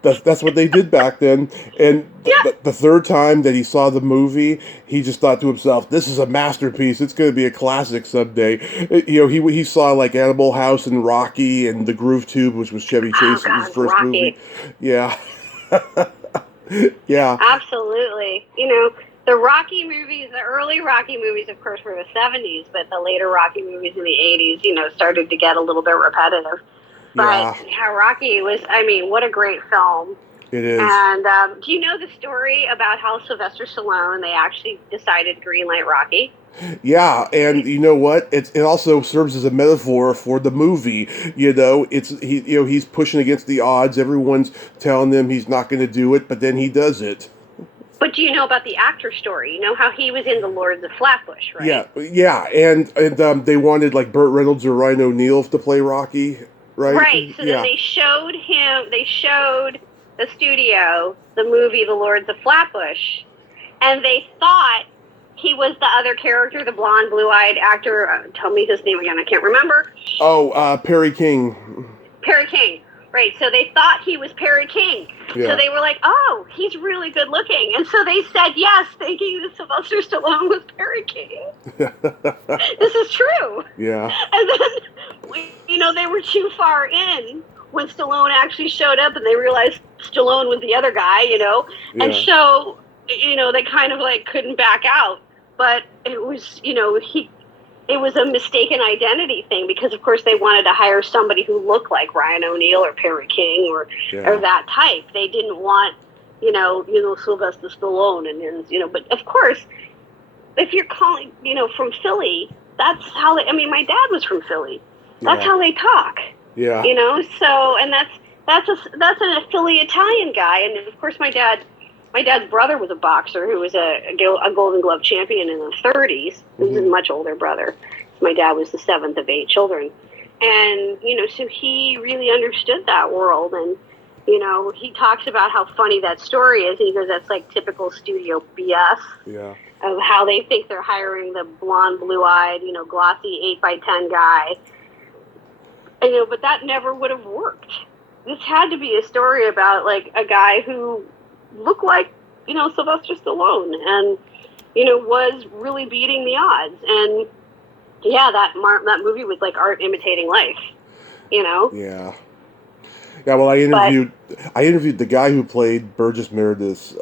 that's what they did back then, and the third time that he saw the movie, he just thought to himself, this is a masterpiece, it's going to be a classic someday. He saw like Animal House and Rocky and The Groove Tube, which was Chevy Chase's first Rocky. movie. Yeah. Yeah. Absolutely. The Rocky movies, the early Rocky movies, of course, were the 70s, but the later Rocky movies in the 80s, started to get a little bit repetitive. But Rocky was, what a great film. It is. And do you know the story about how Sylvester Stallone, they actually decided to greenlight Rocky? Yeah, and you know what? It also serves as a metaphor for the movie. He's pushing against the odds. Everyone's telling him he's not going to do it, but then he does it. But do you know about the actor story? You know how he was in The Lords of Flatbush, right? Yeah, and they wanted like Burt Reynolds or Ryan O'Neal to play Rocky, right? Right. So then they showed the studio the movie The Lords of Flatbush, and they thought he was the other character, the blonde, blue-eyed actor. Tell me his name again. I can't remember. Oh, Perry King. Perry King. Right. So they thought he was Perry King. Yeah. So they were like, oh, he's really good looking. And so they said yes, thinking that Sylvester Stallone was Perry King. This is true. Yeah. And then, they were too far in when Stallone actually showed up and they realized Stallone was the other guy, Yeah. And so, they kind of like couldn't back out. But it was, it was a mistaken identity thing because, of course, they wanted to hire somebody who looked like Ryan O'Neal or Perry King or that type. They didn't want, Sylvester Stallone and But of course, if you're calling, from Philly, that's how they. My dad was from Philly. That's how they talk. Yeah. So and that's a Philly Italian guy, and of course, my dad's brother was a boxer who was a Golden Glove champion in the 30s. He was a much older brother. My dad was the 7th of 8 children. And, so he really understood that world. And, he talks about how funny that story is. And he goes, that's like typical studio BS. Yeah. Of how they think they're hiring the blonde, blue-eyed, glossy 8x10 guy. And, but that never would have worked. This had to be a story about, like, a guy who looked like, Sylvester Stallone and, was really beating the odds. And, that movie was like art imitating life, Yeah. Yeah, well, I interviewed the guy who played Burgess Meredith's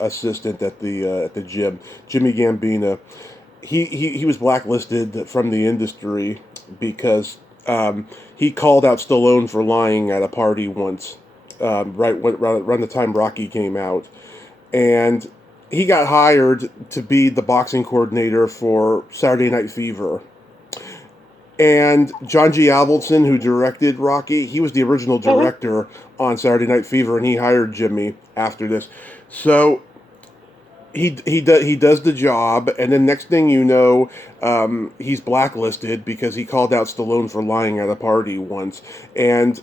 assistant at the gym, Jimmy Gambino. He was blacklisted from the industry because he called out Stallone for lying at a party once. Around the time Rocky came out, and he got hired to be the boxing coordinator for Saturday Night Fever. And John G. Avildsen, who directed Rocky, he was the original director on Saturday Night Fever, and he hired Jimmy after this. So he does the job, and then next thing you know, he's blacklisted because he called out Stallone for lying at a party once, and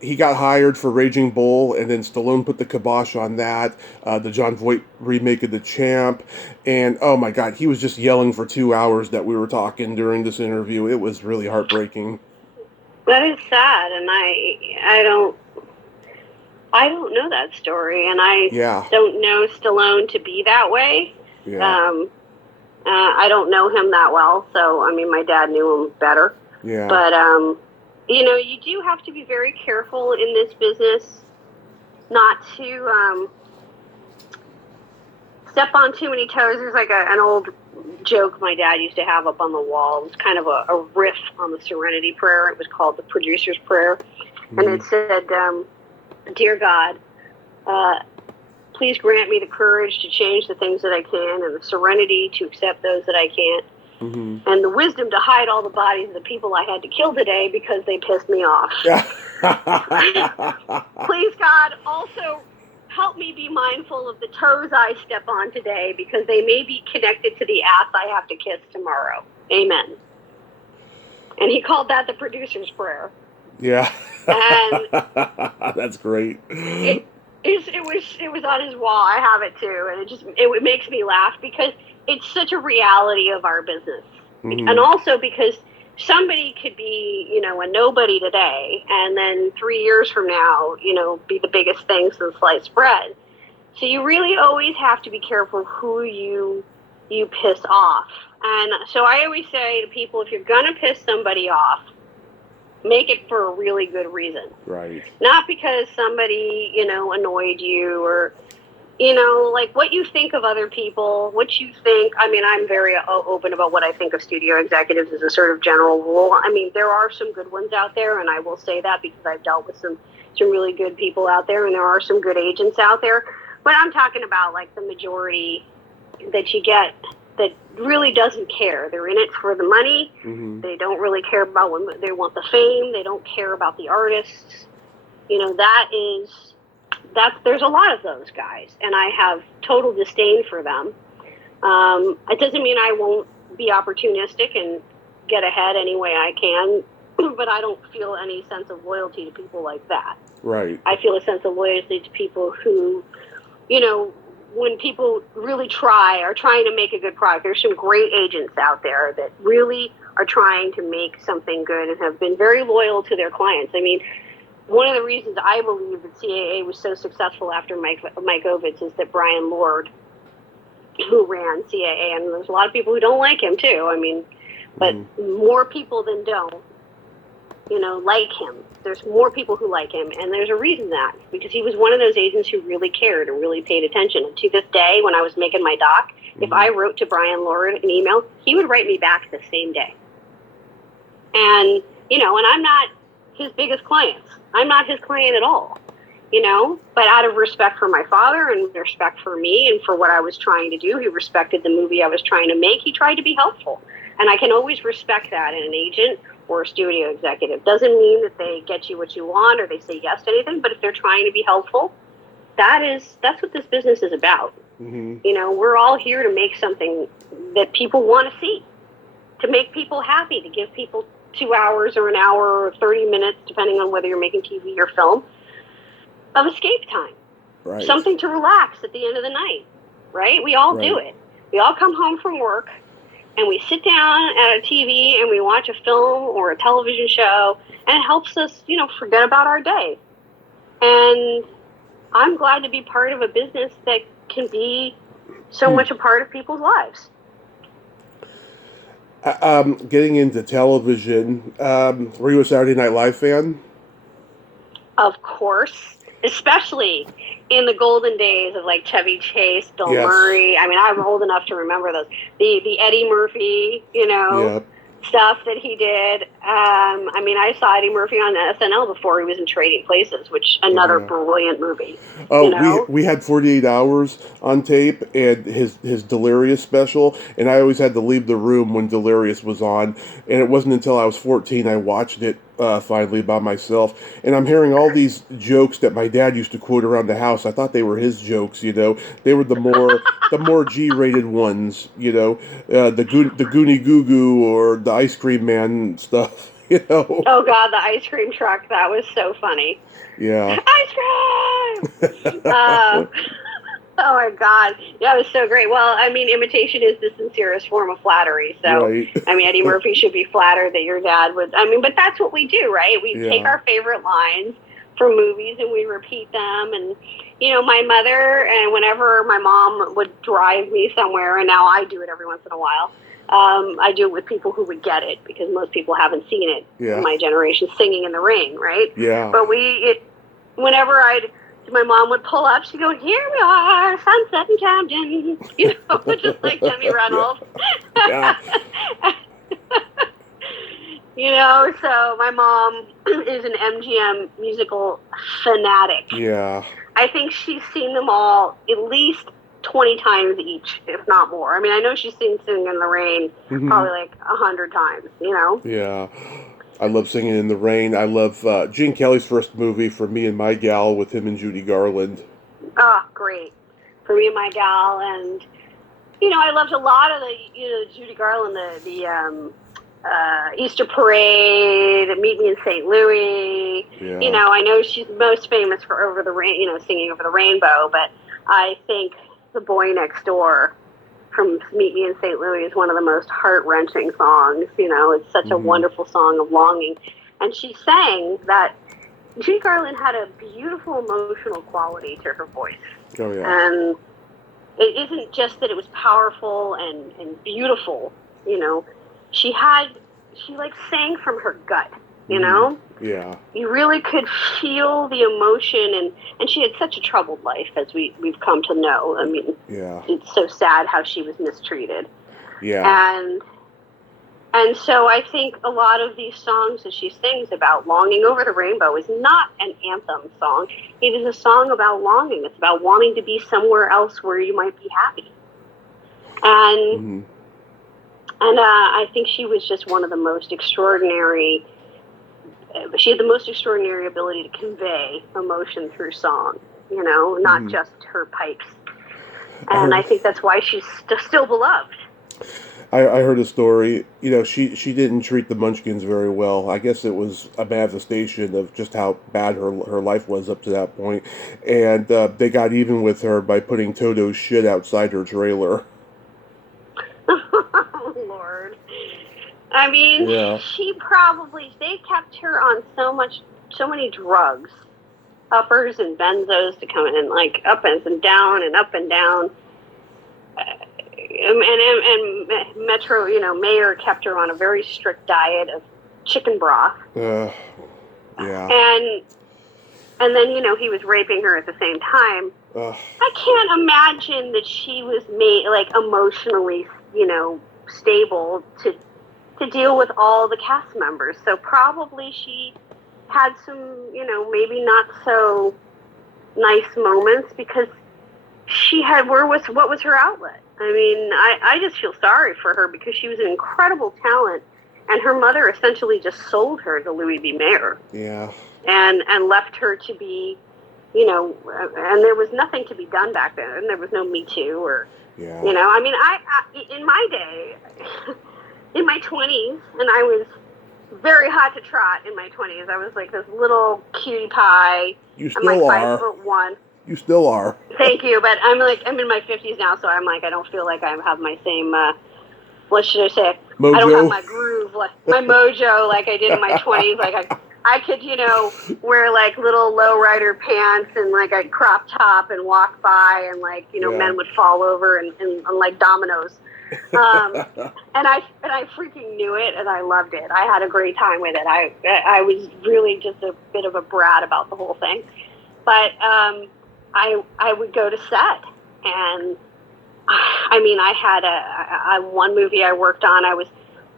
he got hired for Raging Bull, and then Stallone put the kibosh on that. The John Voight remake of The Champ, and oh my God, he was just yelling for 2 hours that we were talking during this interview. It was really heartbreaking. That is sad, and I don't know that story, and I don't know Stallone to be that way. Yeah. I don't know him that well, so I mean, my dad knew him better. Yeah. But you know, you do have to be very careful in this business not to step on too many toes. There's like an old joke my dad used to have up on the wall. It was kind of a riff on the Serenity Prayer. It was called the Producer's Prayer, and it said, "Dear God, please grant me the courage to change the things that I can, and the serenity to accept those that I can't, and the wisdom to hide all the bodies of the people I had to kill today because they pissed me off. Please, God, also help me be mindful of the toes I step on today because they may be connected to the ass I have to kiss tomorrow. Amen." And he called that the Producer's Prayer. Yeah. And that's great. It was on his wall. I have it too, and it makes me laugh because it's such a reality of our business, and also because somebody could be, you know, a nobody today, and then 3 years from now, you know, be the biggest thing since sliced bread. So you really always have to be careful who you piss off. And so I always say to people, if you're gonna piss somebody off, make it for a really good reason. Right. Not because somebody, you know, annoyed you or, you know, like what you think of other people, what you think. I mean, I'm very open about what I think of studio executives as a sort of general rule. I mean, there are some good ones out there, and I will say that because I've dealt with some really good people out there, and there are some good agents out there. But I'm talking about like the majority that you get that really doesn't care. They're in it for the money. They don't really care about when they want the fame. They don't care about the artists. You know, there's a lot of those guys, and I have total disdain for them. It doesn't mean I won't be opportunistic and get ahead any way I can, but I don't feel any sense of loyalty to people like that. Right. I feel a sense of loyalty to people who, you know, when people really are trying to make a good product. There's some great agents out there that really are trying to make something good and have been very loyal to their clients. I mean, one of the reasons I believe that CAA was so successful after Mike Ovitz is that Brian Lord, who ran CAA, and there's a lot of people who don't like him too. I mean, but more people than don't, you know, like him. There's more people who like him, and there's a reason that, because he was one of those agents who really cared and really paid attention. And to this day, when I was making my doc, if I wrote to Brian Lord an email, he would write me back the same day. And, you know, and I'm not his biggest client. I'm not his client at all, you know, but out of respect for my father and respect for me and for what I was trying to do, he respected the movie I was trying to make. He tried to be helpful. And I can always respect that in an agent or a studio executive. Doesn't mean that they get you what you want or they say yes to anything, but if they're trying to be helpful, that's what this business is about. You know, we're all here to make something that people want to see, to make people happy, to give people 2 hours or an hour or 30 minutes, depending on whether you're making TV or film, of escape time. Right. Something to relax at the end of the night, right? We all do it. We all come home from work, and we sit down at a TV and we watch a film or a television show, and it helps us, you know, forget about our day. And I'm glad to be part of a business that can be so much a part of people's lives. Getting into television, were you a Saturday Night Live fan? Of course, especially in the golden days of like Chevy Chase, Bill Murray. I mean, I'm old enough to remember those. The Eddie Murphy, you know, stuff that he did. I mean, I saw Eddie Murphy on SNL before he was in Trading Places, which another brilliant movie. Oh, you know? we had 48 Hours on tape and his Delirious special, and I always had to leave the room when Delirious was on. And it wasn't until I was 14 I watched it finally by myself, and I'm hearing all these jokes that my dad used to quote around the house. I thought they were his jokes, They were the more G-rated ones, the Goonie Goo Goo or the Ice Cream Man stuff, Oh God, the ice cream truck, that was so funny. Yeah. Ice cream! Oh my God. That was so great. Well, I mean, imitation is the sincerest form of flattery. So, Right. I mean, Eddie Murphy should be flattered that your dad would. I mean, but that's what we do, right? We take Yeah. our favorite lines from movies and we repeat them. And, my mother, and whenever my mom would drive me somewhere, and now I do it every once in a while, I do it with people who would get it because most people haven't seen it Yeah. in my generation, Singing in the Rain, right? Yeah. But whenever my mom would pull up, she'd go, "Here we are, sunset in Camden," just like Debbie Reynolds. Yeah. So my mom is an MGM musical fanatic. Yeah. I think she's seen them all at least 20 times each, if not more. I mean, I know she's seen Singing in the Rain probably like 100 times, Yeah. I love Singing in the Rain. I love Gene Kelly's first movie, For Me and My Gal, with him and Judy Garland. Oh, great. For Me and My Gal. And, I loved a lot of the, Judy Garland, the Easter Parade, Meet Me in St. Louis. Yeah. I know she's most famous for Over the Rain, Singing Over the Rainbow, but I think The Boy Next Door from Meet Me in St. Louis is one of the most heart-wrenching songs. It's such a wonderful song of longing. And she sang that Judy Garland had a beautiful emotional quality to her voice. Oh, yeah. And it isn't just that it was powerful and beautiful, She sang from her gut, Yeah. You really could feel the emotion, and she had such a troubled life, as we've come to know. I mean, Yeah. it's so sad how she was mistreated. Yeah. And so I think a lot of these songs that she sings about longing over the rainbow is not an anthem song. It is a song about longing. It's about wanting to be somewhere else where you might be happy. And I think she was just one of the most extraordinary. She had the most extraordinary ability to convey emotion through song, not just her pipes. And I think that's why she's still beloved. I heard a story. She didn't treat the Munchkins very well. I guess it was a manifestation of just how bad her life was up to that point. And they got even with her by putting Toto's shit outside her trailer. Oh, Lord. I mean, Yeah. they kept her on so many drugs, uppers and benzos to come in, like up and down and up and down. And Metro, Mayor kept her on a very strict diet of chicken broth. Yeah. And then, he was raping her at the same time. I can't imagine that she was made, emotionally, stable to deal with all the cast members. So probably she had some, maybe not so nice moments because what was her outlet? I mean, I just feel sorry for her because she was an incredible talent, and her mother essentially just sold her to Louis B. Mayer. Yeah. And left her to be, and there was nothing to be done back then. And there was no Me Too or, I mean, I in my day, in my 20s, and I was very hot to trot in my 20s. I was like this little cutie pie. You still are. 5'1". You still are. Thank you, but I'm in my 50s now, so I'm I don't feel like I have my same, what should I say? Mojo. I don't have my groove, my mojo like I did in my 20s. I could, wear little lowrider pants and a crop top and walk by and men would fall over and like dominoes. And I freaking knew it and I loved it. I had a great time with it. I was really just a bit of a brat about the whole thing. But I would go to set, and I mean, I had one movie I worked on. I was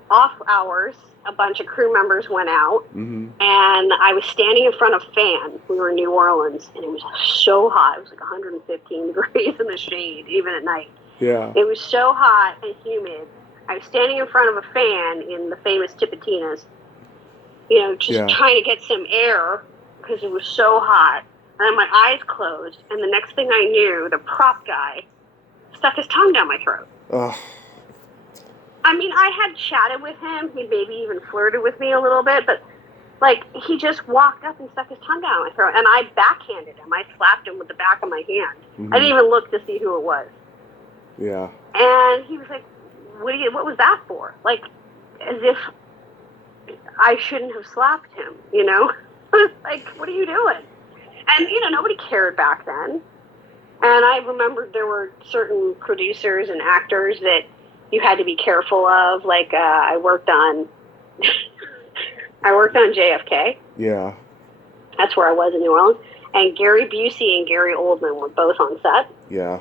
off hours. A bunch of crew members went out, and I was standing in front of a fan. We were in New Orleans, and it was so hot. It was 115 degrees in the shade, even at night. Yeah. It was so hot and humid. I was standing in front of a fan in the famous Tipitinas, just trying to get some air because it was so hot. And then my eyes closed, and the next thing I knew, the prop guy stuck his tongue down my throat. Ugh. I mean, I had chatted with him. He maybe even flirted with me a little bit, but, he just walked up and stuck his tongue down my throat, and I backhanded him. I slapped him with the back of my hand. Mm-hmm. I didn't even look to see who it was. Yeah. And he was like, what was that for? As if I shouldn't have slapped him, what are you doing? And, nobody cared back then. And I remembered there were certain producers and actors that you had to be careful of. I worked on JFK. Yeah. That's where I was in New Orleans. And Gary Busey and Gary Oldman were both on set. Yeah.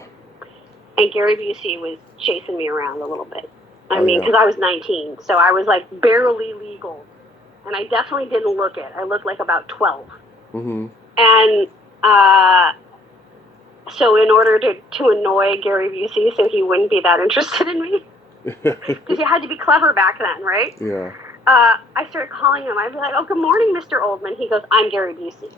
And Gary Busey was chasing me around a little bit. I mean, because I was 19, so I was barely legal. And I definitely didn't look it. I looked like about 12. Mm-hmm. And so in order to annoy Gary Busey so he wouldn't be that interested in me, because you had to be clever back then, right? Yeah. I started calling him. I'd be like, "Oh, good morning, Mr. Oldman." He goes, "I'm Gary Busey.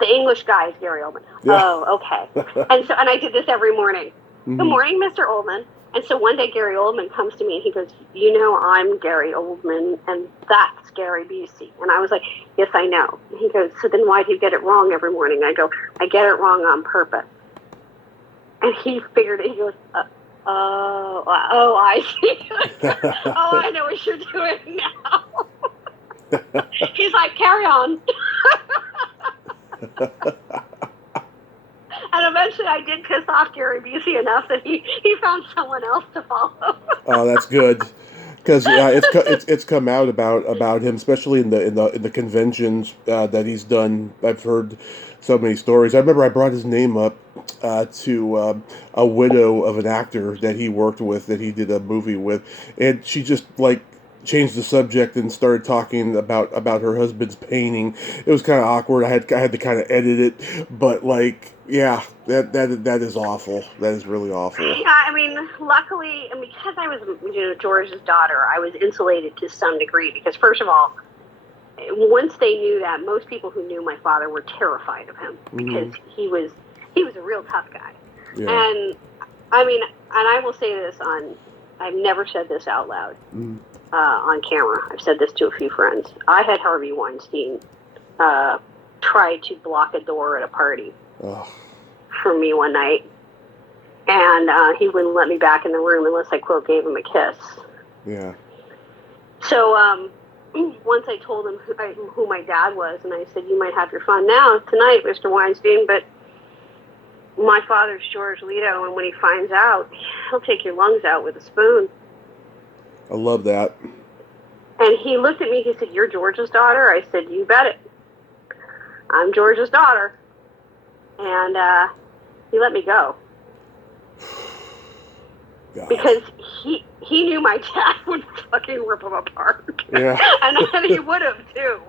The English guy is Gary Oldman." Yeah. Oh, okay. And I did this every morning. Mm-hmm. Good morning, Mr. Oldman. And so one day Gary Oldman comes to me and he goes, I'm Gary Oldman and that's Gary Busey. And I was like, yes, I know. And he goes, so then why do you get it wrong every morning? I go, I get it wrong on purpose. And he figured it. He goes, I see. Oh, I know what you're doing now. He's like, carry on. And eventually I did piss off Gary Busey enough that he found someone else to follow. Oh, that's good. Because it's come out about him, especially in the conventions that he's done. I've heard so many stories. I remember I brought his name up to a widow of an actor that he worked with, that he did a movie with, and she just changed the subject and started talking about her husband's painting. It was kind of awkward. I had to kind of edit it, but yeah, that is awful. That is really awful. Yeah, I mean, luckily, and because I was George's daughter, I was insulated to some degree. Because first of all, once they knew that, most people who knew my father were terrified of him because he was a real tough guy. Yeah. And I mean, and I will say this I've never said this out loud. On camera. I've said this to a few friends. I had Harvey Weinstein try to block a door at a party for me one night, and he wouldn't let me back in the room unless I, quote, gave him a kiss. Yeah. So once I told him who my dad was, and I said, you might have your fun now tonight, Mr. Weinstein, but my father's George Litto, and when he finds out, he'll take your lungs out with a spoon. I love that. And he looked at me, he said, you're George's daughter? I said, you bet it. I'm George's daughter. And he let me go. God. Because he knew my dad would fucking rip him apart. Yeah. and he would have, too.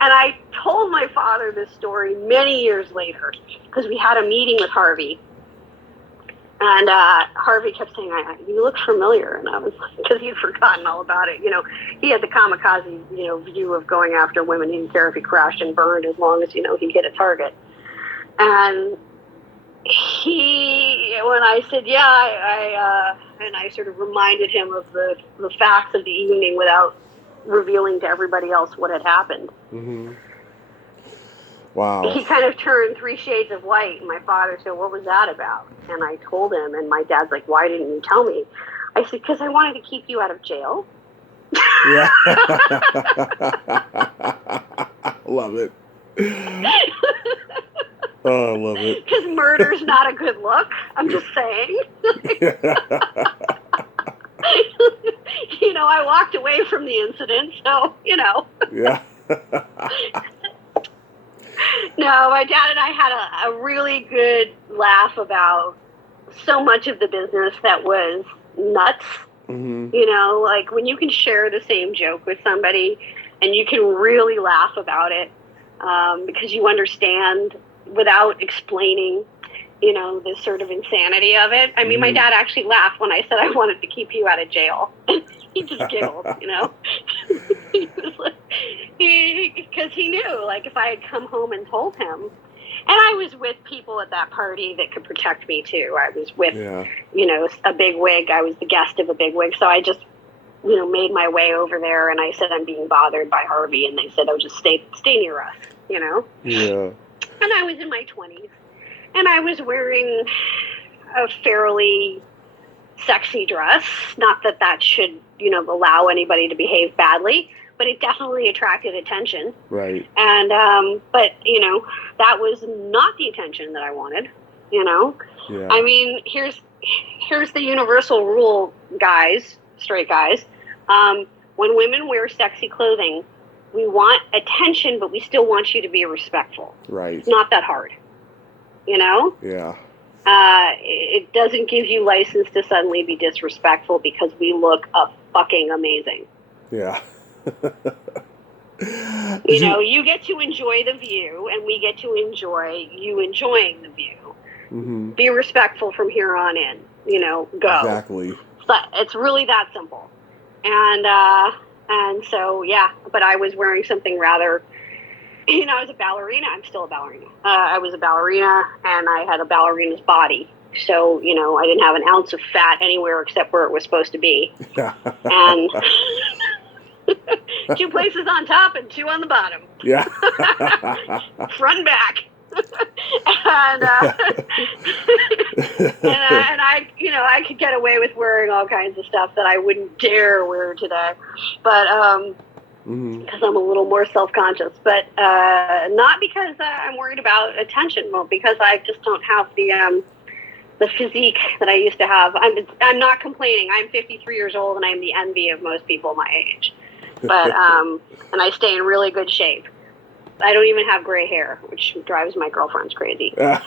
And I told my father this story many years later, because we had a meeting with Harvey. And Harvey kept saying, you look familiar. And I was like, because he'd forgotten all about it. He had the kamikaze, view of going after women. He didn't care if he crashed and burned as long as, he'd hit a target. And when I said, yeah, and I sort of reminded him of the facts of the evening without revealing to everybody else what had happened. Mm-hmm. Wow. He kind of turned 3 shades of white, and my father said, what was that about? And I told him, and my dad's like, why didn't you tell me? I said, because I wanted to keep you out of jail. Yeah. Love it. Oh, I love it. Because murder's not a good look. I'm just saying. I walked away from the incident, so, Yeah. No, my dad and I had a really good laugh about so much of the business that was nuts. Mm-hmm. When you can share the same joke with somebody and you can really laugh about it because you understand without explaining, the sort of insanity of it. I mean, my dad actually laughed when I said I wanted to keep you out of jail. He just giggled, He was like, Because he knew, like, if I had come home and told him, and I was with people at that party that could protect me too. I was with, a big wig. I was the guest of a big wig. So I just, made my way over there, and I said, I'm being bothered by Harvey. And they said, oh, just stay near us, Yeah. And I was in my 20s, and I was wearing a fairly sexy dress. Not that that should, allow anybody to behave badly, but it definitely attracted attention. Right. And, but, that was not the attention that I wanted, Yeah. I mean, here's the universal rule, guys, straight guys. When women wear sexy clothing, we want attention, but we still want you to be respectful. Right. It's not that hard, Yeah. It doesn't give you license to suddenly be disrespectful because we look fucking amazing. Yeah. You get to enjoy the view, and we get to enjoy you enjoying the view. Mm-hmm. Be respectful from here on in. Go. Exactly. But it's really that simple. And so, yeah, but I was wearing something rather, I was a ballerina. I'm still a ballerina. I was a ballerina, and I had a ballerina's body. So, I didn't have an ounce of fat anywhere except where it was supposed to be. And 2 places on top and 2 on the bottom. Yeah. Front and back. and I could get away with wearing all kinds of stuff that I wouldn't dare wear today, but because I'm a little more self-conscious, but not because I'm worried about attention, well, because I just don't have the physique that I used to have. I'm not complaining. I'm 53 years old, and I'm the envy of most people my age, but and I stay in really good shape. I don't even have gray hair, which drives my girlfriends crazy. But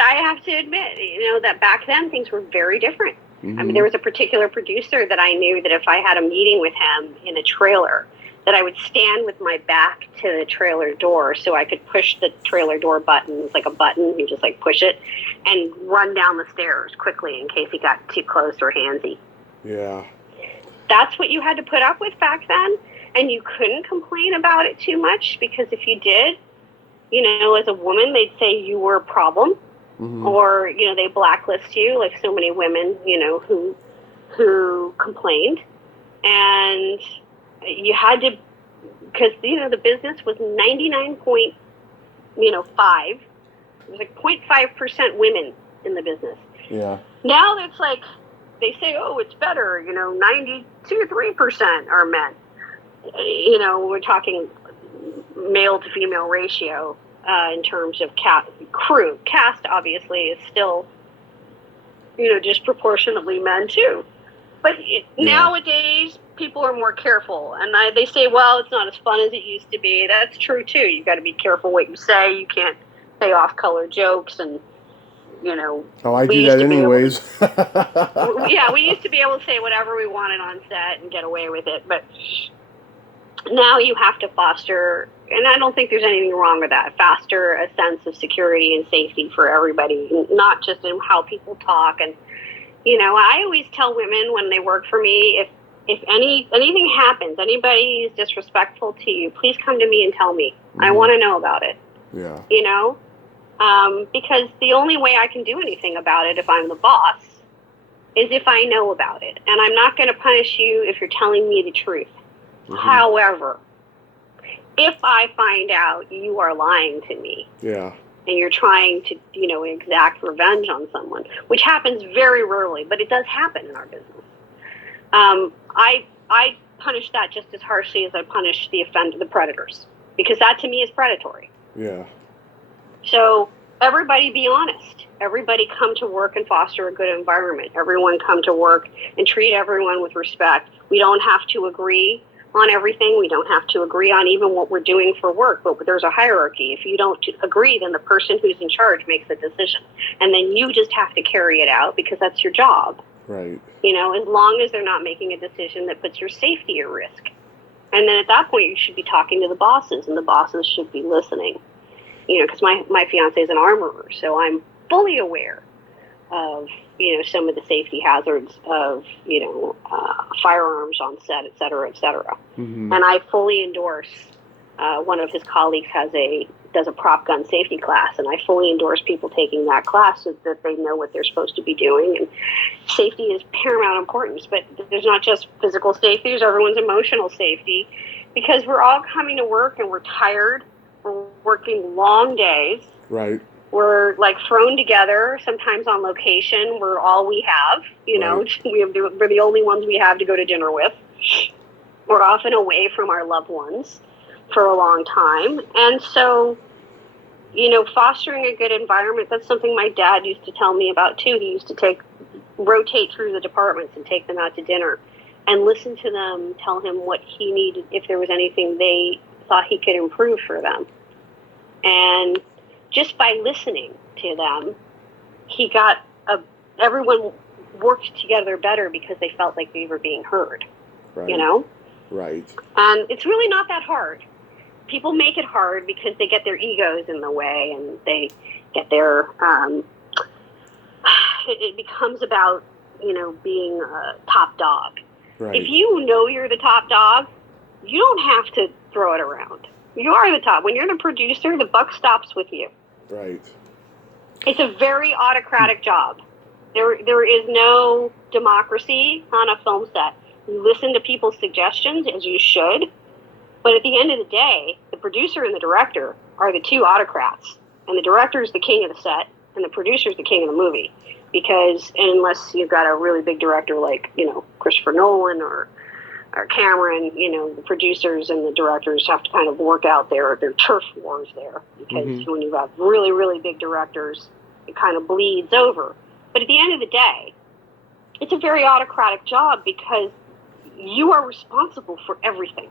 I have to admit, that back then things were very different. Mm-hmm. I mean, there was a particular producer that I knew that if I had a meeting with him in a trailer, that I would stand with my back to the trailer door so I could push the trailer door button. It's like a button. You just push it and run down the stairs quickly in case he got too close or handsy. Yeah. That's what you had to put up with back then. And you couldn't complain about it too much, because if you did, as a woman, they'd say you were a problem, mm-hmm. or, they blacklist you, like so many women, who complained. And you had to, because, the business was 99.5, it was 0.5% women in the business. Yeah. Now it's they say, oh, it's better, 92-3% are men. We're talking male to female ratio in terms of crew. Cast, obviously, is still, disproportionately men, too. But nowadays, people are more careful. And they say, well, it's not as fun as it used to be. That's true, too. You've got to be careful what you say. You can't say off-color jokes and, Oh, I do that anyways. We used to be able to say whatever we wanted on set and get away with it. But now you have to foster, and I don't think there's anything wrong with that, foster a sense of security and safety for everybody, not just in how people talk. And, I always tell women when they work for me, if anything happens, anybody is disrespectful to you, please come to me and tell me. Mm-hmm. I want to know about it. Yeah. Because the only way I can do anything about it if I'm the boss is if I know about it. And I'm not going to punish you if you're telling me the truth. Mm-hmm. However, if I find out you are lying to me, yeah, and you're trying to, exact revenge on someone, which happens very rarely, but it does happen in our business, I punish that just as harshly as I punish the predators, because that to me is predatory. Yeah. So everybody be honest. Everybody come to work and foster a good environment. Everyone come to work and treat everyone with respect. We don't have to agree on everything. We don't have to agree on even what we're doing for work, but there's a hierarchy. If you don't agree, then the person who's in charge makes a decision. And then you just have to carry it out because that's your job. Right. As long as they're not making a decision that puts your safety at risk. And then at that point, you should be talking to the bosses, and the bosses should be listening. Because my fiance is an armorer, so I'm fully aware of, some of the safety hazards of, firearms on set, et cetera, et cetera. Mm-hmm. And I fully endorse, one of his colleagues does a prop gun safety class, and I fully endorse people taking that class so that they know what they're supposed to be doing. And safety is paramount importance, but there's not just physical safety, there's everyone's emotional safety, because we're all coming to work and we're tired, we're working long days. Right. We're like thrown together, sometimes on location. We're all we have, Right. we're the only ones we have to go to dinner with. We're often away from our loved ones for a long time. And so, fostering a good environment, that's something my dad used to tell me about too. He used to rotate through the departments and take them out to dinner and listen to them, tell him what he needed, if there was anything they thought he could improve for them. And just by listening to them, everyone worked together better because they felt like they were being heard, Right. Right. And it's really not that hard. People make it hard because they get their egos in the way, and they get their, it becomes about, being a top dog. Right. If you know you're the top dog, you don't have to throw it around. You are the top. When you're the producer, the buck stops with you. Right. It's a very autocratic job. There is no democracy on a film set. You listen to people's suggestions, as you should, but at the end of the day, the producer and the director are the two autocrats, and the director is the king of the set, and the producer is the king of the movie. Because unless you've got a really big director like, Christopher Nolan or Cameron, the producers and the directors have to kind of work out their turf wars there. Because Mm-hmm. when you have really, really big directors, it kind of bleeds over. But at the end of the day, it's a very autocratic job because you are responsible for everything.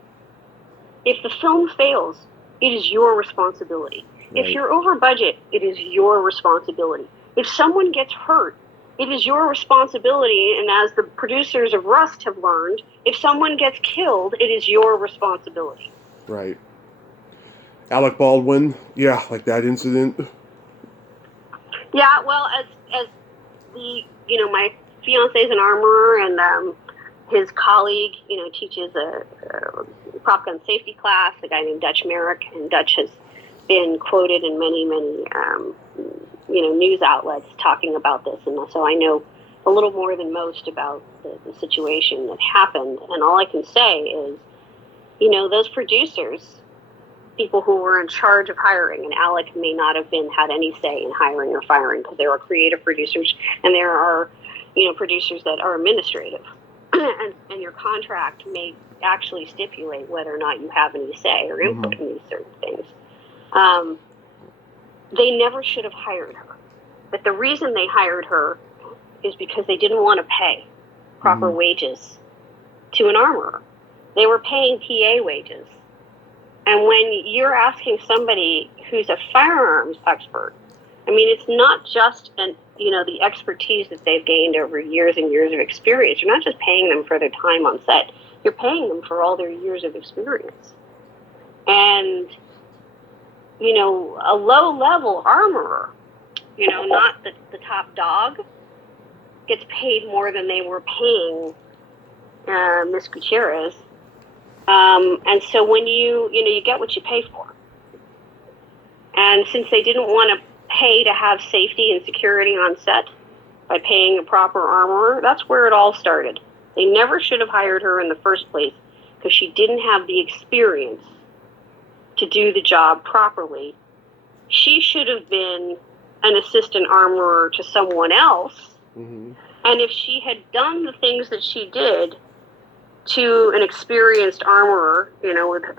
If the film fails, it is your responsibility. Right. If you're over budget, it is your responsibility. If someone gets hurt, it is your responsibility. And as the producers of Rust have learned, if someone gets killed, it is your responsibility. Right. Alec Baldwin, yeah, like that incident. Yeah, well, as the, my fiance's an armorer, and his colleague, teaches a prop gun safety class, a guy named Dutch Merrick, and Dutch has been quoted in many, many, news outlets talking about this. And so I know a little more than most about the situation that happened. And all I can say is, those producers, people who were in charge of hiring, and Alec may not have had any say in hiring or firing, because there are creative producers and there are, producers that are administrative. and your contract may actually stipulate whether or not you have any say or input in these certain things. They never should have hired her. But the reason they hired her is because they didn't want to pay proper wages to an armorer. They were paying PA wages. And when you're asking somebody who's a firearms expert, I mean, it's not just the expertise that they've gained over years and years of experience. You're not just paying them for their time on set. You're paying them for all their years of experience. And, a low-level armorer, not the top dog, gets paid more than they were paying Miss Gutierrez. And so when you get what you pay for. And since they didn't want to pay to have safety and security on set by paying a proper armorer, that's where it all started. They never should have hired her in the first place because she didn't have the experience to do the job properly. She should have been an assistant armorer to someone else. Mm-hmm. And if she had done the things that she did to an experienced armorer,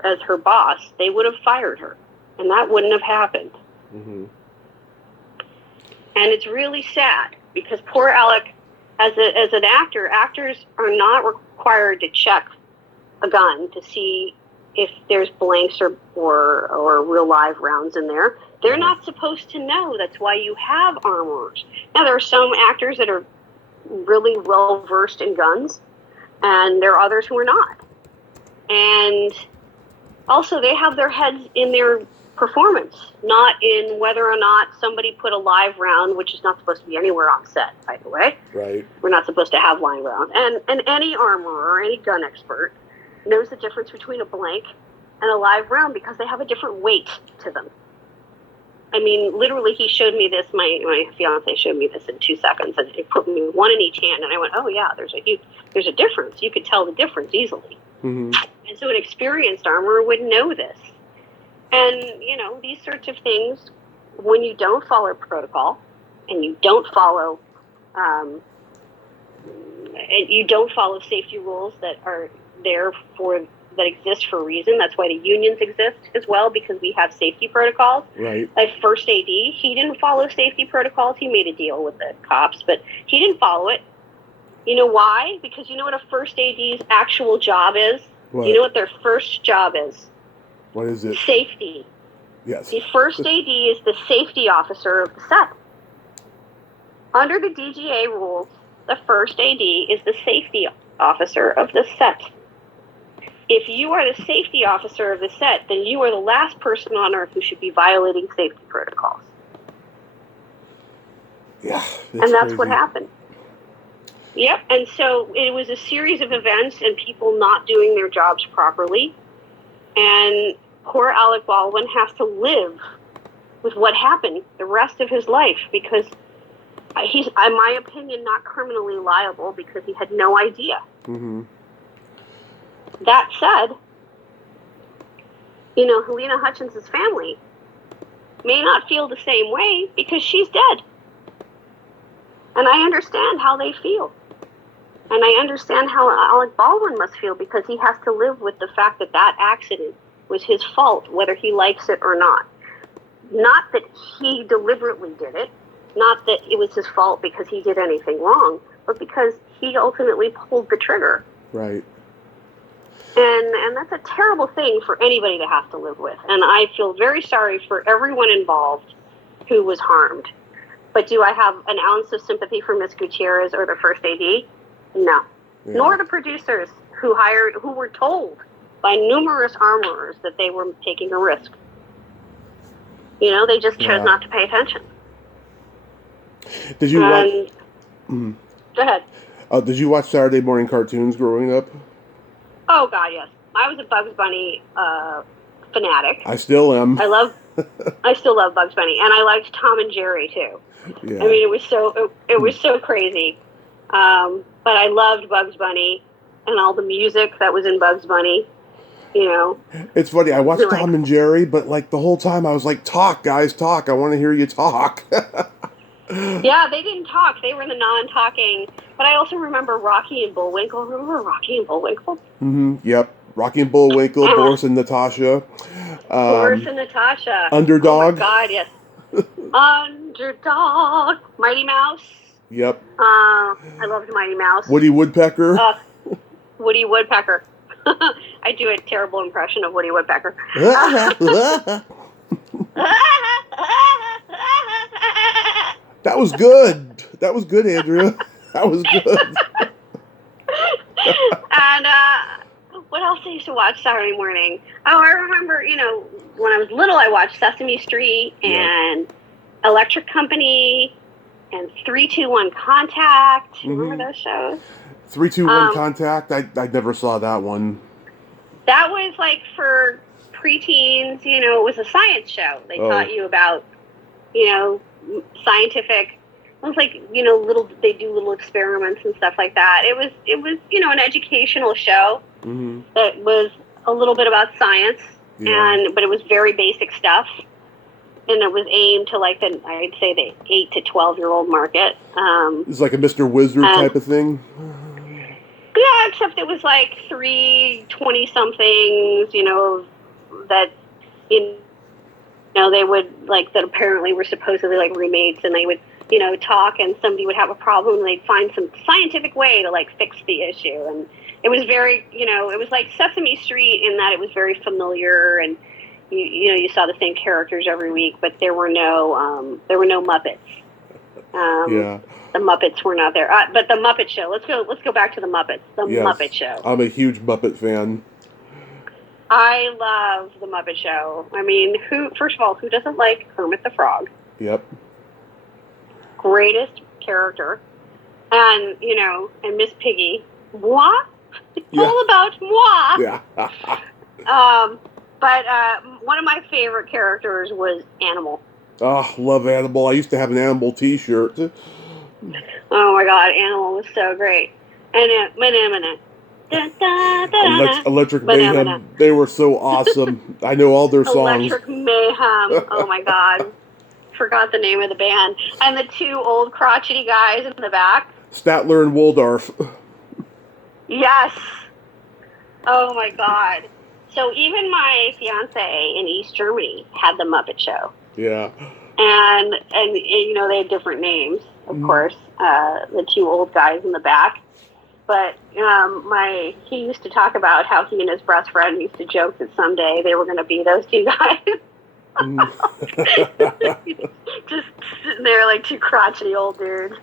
as her boss, they would have fired her. And that wouldn't have happened. Mm-hmm. And it's really sad because poor Alec, as an actor, actors are not required to check a gun to see if there's blanks or real live rounds in there. They're not supposed to know. That's why you have armorers. Now, there are some actors that are really well versed in guns, and there are others who are not. And also, they have their heads in their performance, not in whether or not somebody put a live round, which is not supposed to be anywhere on set, by the way. Right. We're not supposed to have live rounds. And any armorer or any gun expert knows the difference between a blank and a live round because they have a different weight to them. I mean, literally, he showed me this. My fiance showed me this in 2 seconds, and he put me one in each hand, and I went, "Oh yeah, there's a difference. You could tell the difference easily." Mm-hmm. And so, an experienced armorer would know this. And these sorts of things, when you don't follow protocol, and you don't follow safety rules that are there that exist for a reason. That's why the unions exist as well, because we have safety protocols. Right. Like first AD, he didn't follow safety protocols. He made a deal with the cops, but he didn't follow it. You know why? Because you know what a first AD's actual job is? What? You know what their first job is? What is it? Safety. Yes. The first AD is the safety officer of the set. Under the DGA rules, the first AD is the safety officer of the set. If you are the safety officer of the set, then you are the last person on earth who should be violating safety protocols. Yeah. That's crazy. what happened. Yep. And so it was a series of events and people not doing their jobs properly. And poor Alec Baldwin has to live with what happened the rest of his life because he's, in my opinion, not criminally liable because he had no idea. Mm-hmm. That said, Helena Hutchins' family may not feel the same way because she's dead. And I understand how they feel. And I understand how Alec Baldwin must feel because he has to live with the fact that that accident was his fault, whether he likes it or not. Not that he deliberately did it, not that it was his fault because he did anything wrong, but because he ultimately pulled the trigger. Right. And that's a terrible thing for anybody to have to live with. And I feel very sorry for everyone involved who was harmed. But do I have an ounce of sympathy for Miss Gutierrez or the first AD? No. Yeah. Nor the producers who were told by numerous armorers that they were taking a risk. They just chose not to pay attention. Did you watch? Go ahead. Did you watch Saturday morning cartoons growing up? Oh God, yes. I was a Bugs Bunny fanatic. I still am. I still love Bugs Bunny, and I liked Tom and Jerry too. Yeah. I mean, it was so crazy. But I loved Bugs Bunny and all the music that was in Bugs Bunny. It's funny. I watched Tom and Jerry, but the whole time I was like, "Talk, guys, talk! I want to hear you talk." Yeah, they didn't talk. They were the non-talking. But I also remember Rocky and Bullwinkle. Remember Rocky and Bullwinkle? Mm-hmm. Yep. Rocky and Bullwinkle, Boris and Natasha. Boris and Natasha. Underdog. Oh my God, yes. Underdog. Mighty Mouse. Yep. I loved Mighty Mouse. Woody Woodpecker. Woody Woodpecker. I do a terrible impression of Woody Woodpecker. That was good. That was good, Andrea. That was good. And what else I used to watch Saturday morning? Oh, I remember, when I was little, I watched Sesame Street and Electric Company and 3-2-1 Contact. Mm-hmm. Remember those shows? 3-2-1 Contact? I never saw that one. That was for preteens. It was a science show. They taught you about, scientific. It was they do little experiments and stuff like that. It was an educational show that was a little bit about science, but it was very basic stuff, and it was aimed to I'd say the 8 to 12-year-old market. It's like a Mr. Wizard type of thing. Yeah, except it was 3 20-somethings, that they would that apparently were supposedly roommates, and they would talk, and somebody would have a problem, and they'd find some scientific way to fix the issue. And it was very, it was like Sesame Street in that it was very familiar, and you saw the same characters every week, but there were no Muppets. The Muppets were not there. But the Muppet Show. Let's go back to the Muppets. The Muppet Show. I'm a huge Muppet fan. I love the Muppet Show. I mean, first of all, who doesn't like Kermit the Frog? Yep. Greatest character. And, and Miss Piggy. What? It's all about moi. Yeah. But one of my favorite characters was Animal. Oh, love Animal. I used to have an Animal t-shirt. Oh my God, Animal was so great. And Electric Mayhem. They were so awesome. I know all their songs. Electric Mayhem. Oh my God. Forgot the name of the band. And the two old crotchety guys in the back. Statler and Waldorf. Yes. Oh my God. So even my fiance in East Germany had the Muppet Show. Yeah. And they had different names, of course, the two old guys in the back. But he used to talk about how he and his best friend used to joke that someday they were going to be those two guys. Just sitting there like two crotchety old dudes.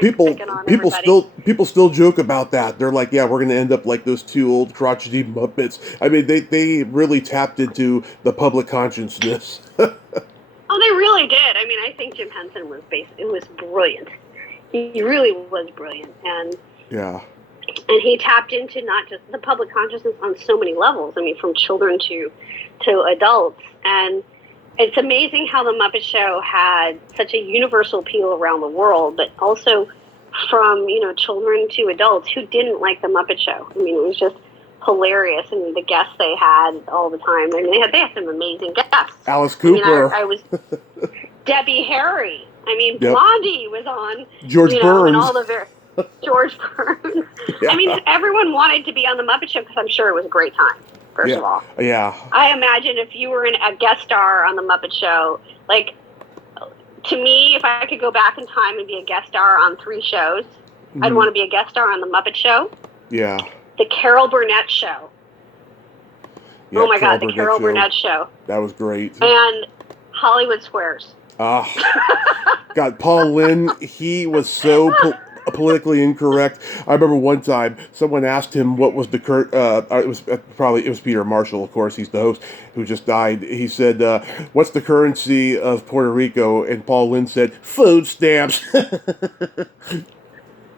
People still joke about that. They're like, yeah, we're going to end up like those two old crotchety Muppets. I mean, they really tapped into the public consciousness. Oh, they really did. I mean, I think Jim Henson was brilliant. He really was brilliant, and he tapped into not just the public consciousness on so many levels. I mean, from children to adults, and it's amazing how the Muppet Show had such a universal appeal around the world, but also from children to adults who didn't like the Muppet Show. I mean, it was just hilarious, and the guests they had all the time. I mean, they had some amazing guests. Alice Cooper. I was Debbie Harry. I mean, Blondie was on. George Burns. And all the George Burns. Yeah. I mean, everyone wanted to be on the Muppet Show because I'm sure it was a great time. First of all, I imagine if you were a guest star on the Muppet Show, like, to me, if I could go back in time and be a guest star on 3 shows, I'd want to be a guest star on the Muppet Show. Yeah. The Carol Burnett Show. Yeah, oh my God, the Carol Burnett Show. That was great. And Hollywood Squares. God, Paul Lynde, he was so politically incorrect. I remember one time someone asked him what was the it was Peter Marshall, of course, he's the host, who just died. He said, what's the currency of Puerto Rico? And Paul Lynde said, food stamps.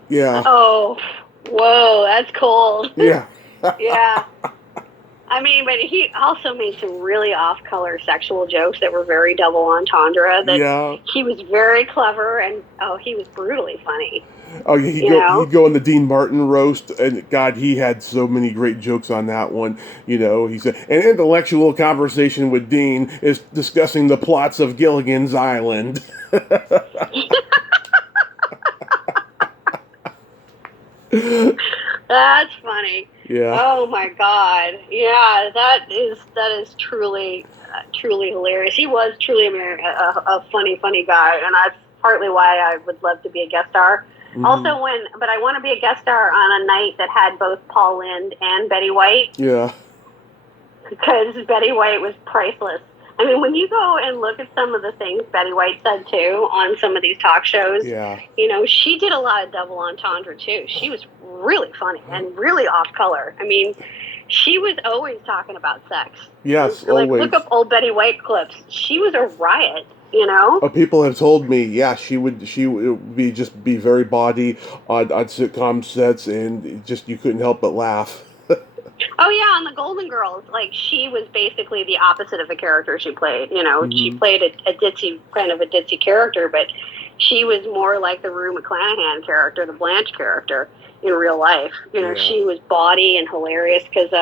Yeah. Oh, whoa, that's cold. Yeah. Yeah. I mean, but he also made some really off-color sexual jokes that were very double entendre. He was very clever, and he was brutally funny. Oh, yeah, he'd go on the Dean Martin roast, and God, he had so many great jokes on that one. He said, an intellectual conversation with Dean is discussing the plots of Gilligan's Island. That's funny. Yeah. Oh my God. Yeah, that is truly hilarious. He was truly a funny guy, and that's partly why I would love to be a guest star. Mm-hmm. Also, but I want to be a guest star on a night that had both Paul Lynde and Betty White. Yeah. Because Betty White was priceless. I mean, when you go and look at some of the things Betty White said, too, on some of these talk shows, she did a lot of double entendre, too. She was really funny and really off-color. I mean, she was always talking about sex. Yes, always. Like, look up old Betty White clips. She was a riot, Oh, people have told me, she would be very bawdy on sitcom sets, and just you couldn't help but laugh. Oh yeah, on the Golden Girls, like, she was basically the opposite of the character she played. She played a ditzy character, but she was more like the Rue McClanahan character, the Blanche character in real life. She was bawdy and hilarious because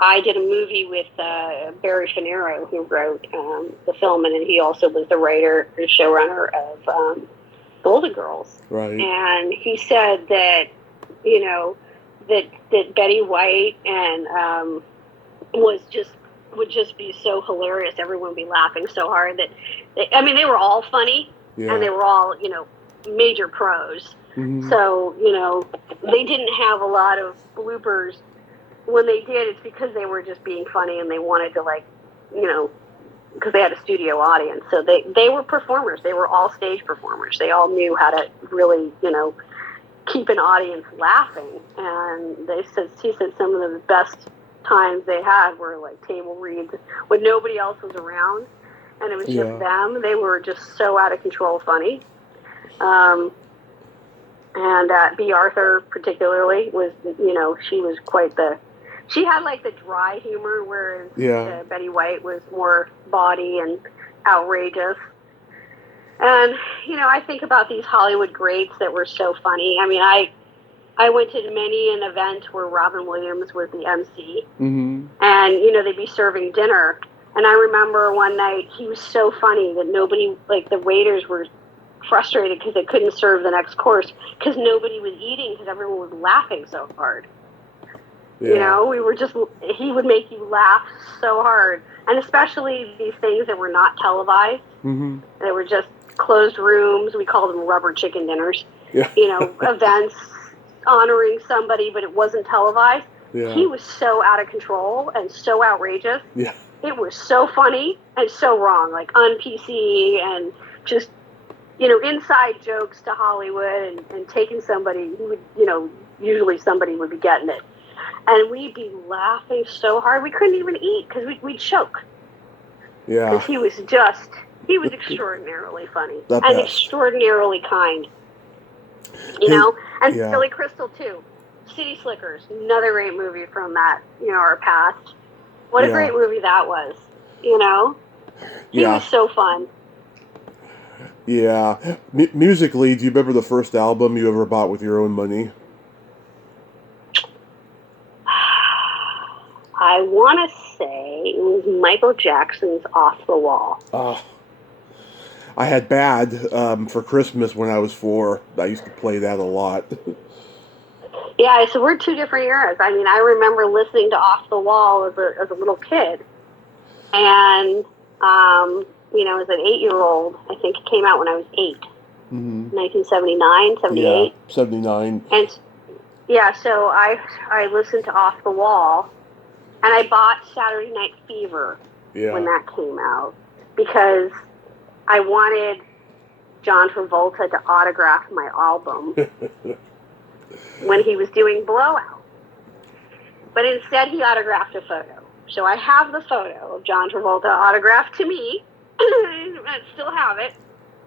I did a movie with Barry Finero, who wrote the film, and he also was the writer and showrunner of Golden Girls. Right. And he said that, that Betty White and would just be so hilarious. Everyone would be laughing so hard that they were all funny, and they were all major pros. Mm-hmm. So they didn't have a lot of bloopers. When they did, it's because they were just being funny, and they wanted to because they had a studio audience. So they were performers. They were all stage performers. They all knew how to really keep an audience laughing. And he said some of the best times they had were like table reads when nobody else was around, and it was just them. They were just so out of control funny. And B. Arthur particularly was, she was quite she had like the dry humor, whereas Betty White was more bawdy and outrageous. And, I think about these Hollywood greats that were so funny. I mean, I went to many an event where Robin Williams was the MC, and, they'd be serving dinner. And I remember one night he was so funny that nobody, like the waiters were frustrated because they couldn't serve the next course because nobody was eating because everyone was laughing so hard. Yeah. He would make you laugh so hard. And especially these things that were not televised. Mm-hmm. They were just closed rooms. We called them rubber chicken dinners. Yeah. Events honoring somebody, but it wasn't televised. Yeah. He was so out of control and so outrageous. Yeah. It was so funny and so wrong, like un-PC and just, inside jokes to Hollywood and taking somebody who would, usually somebody would be getting it. And we'd be laughing so hard we couldn't even eat because we'd choke. Yeah. Because he was extraordinarily funny and extraordinarily kind. And Billy Crystal too. City Slickers, another great movie from that, our past. What a great movie that was, He was so fun. Yeah. Musically, do you remember the first album you ever bought with your own money? I want to say it was Michael Jackson's Off the Wall. I had Bad for Christmas when I was 4. I used to play that a lot. Yeah, so we're two different eras. I mean, I remember listening to Off the Wall as a little kid. And, as an 8-year-old, I think it came out when I was 8. Mm-hmm. 1979, 78. Yeah, 79. And, so I listened to Off the Wall. And I bought Saturday Night Fever when that came out because I wanted John Travolta to autograph my album when he was doing Blowout. But instead he autographed a photo. So I have the photo of John Travolta autographed to me. I still have it.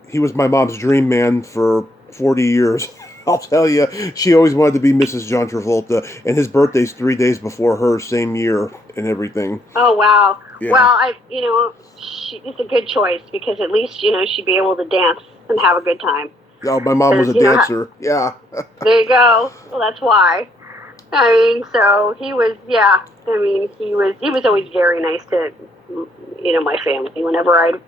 He was my mom's dream man for 40 years. I'll tell you, she always wanted to be Mrs. John Travolta, and his birthday's 3 days before hers, same year, and everything. Oh, wow. Yeah. Well, it's a good choice, because at least, she'd be able to dance and have a good time. Oh, my mom was a dancer, yeah. There you go. Well, that's why. I mean, so he was, he was always very nice to, my family. Whenever I'd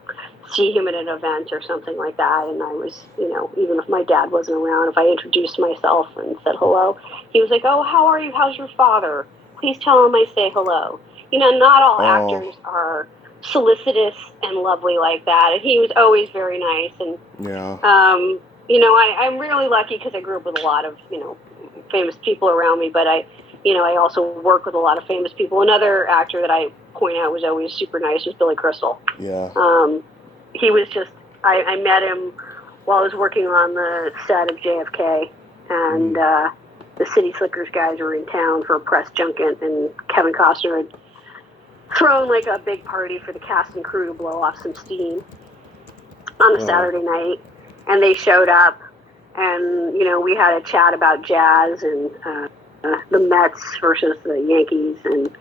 see him at an event or something like that, and I was, even if my dad wasn't around, if I introduced myself and said hello, he was like, "Oh, how are you? How's your father? Please tell him I say hello." Not all actors are solicitous and lovely like that, and he was always very nice. And I'm really lucky because I grew up with a lot of famous people around me, but I also work with a lot of famous people. Another actor that I point out was always super nice was Billy Crystal. Yeah. He was just, I met him while I was working on the set of JFK, and the City Slickers guys were in town for a press junket, and Kevin Costner had thrown like a big party for the cast and crew to blow off some steam on a Saturday night, and they showed up, and, we had a chat about jazz and the Mets versus the Yankees, and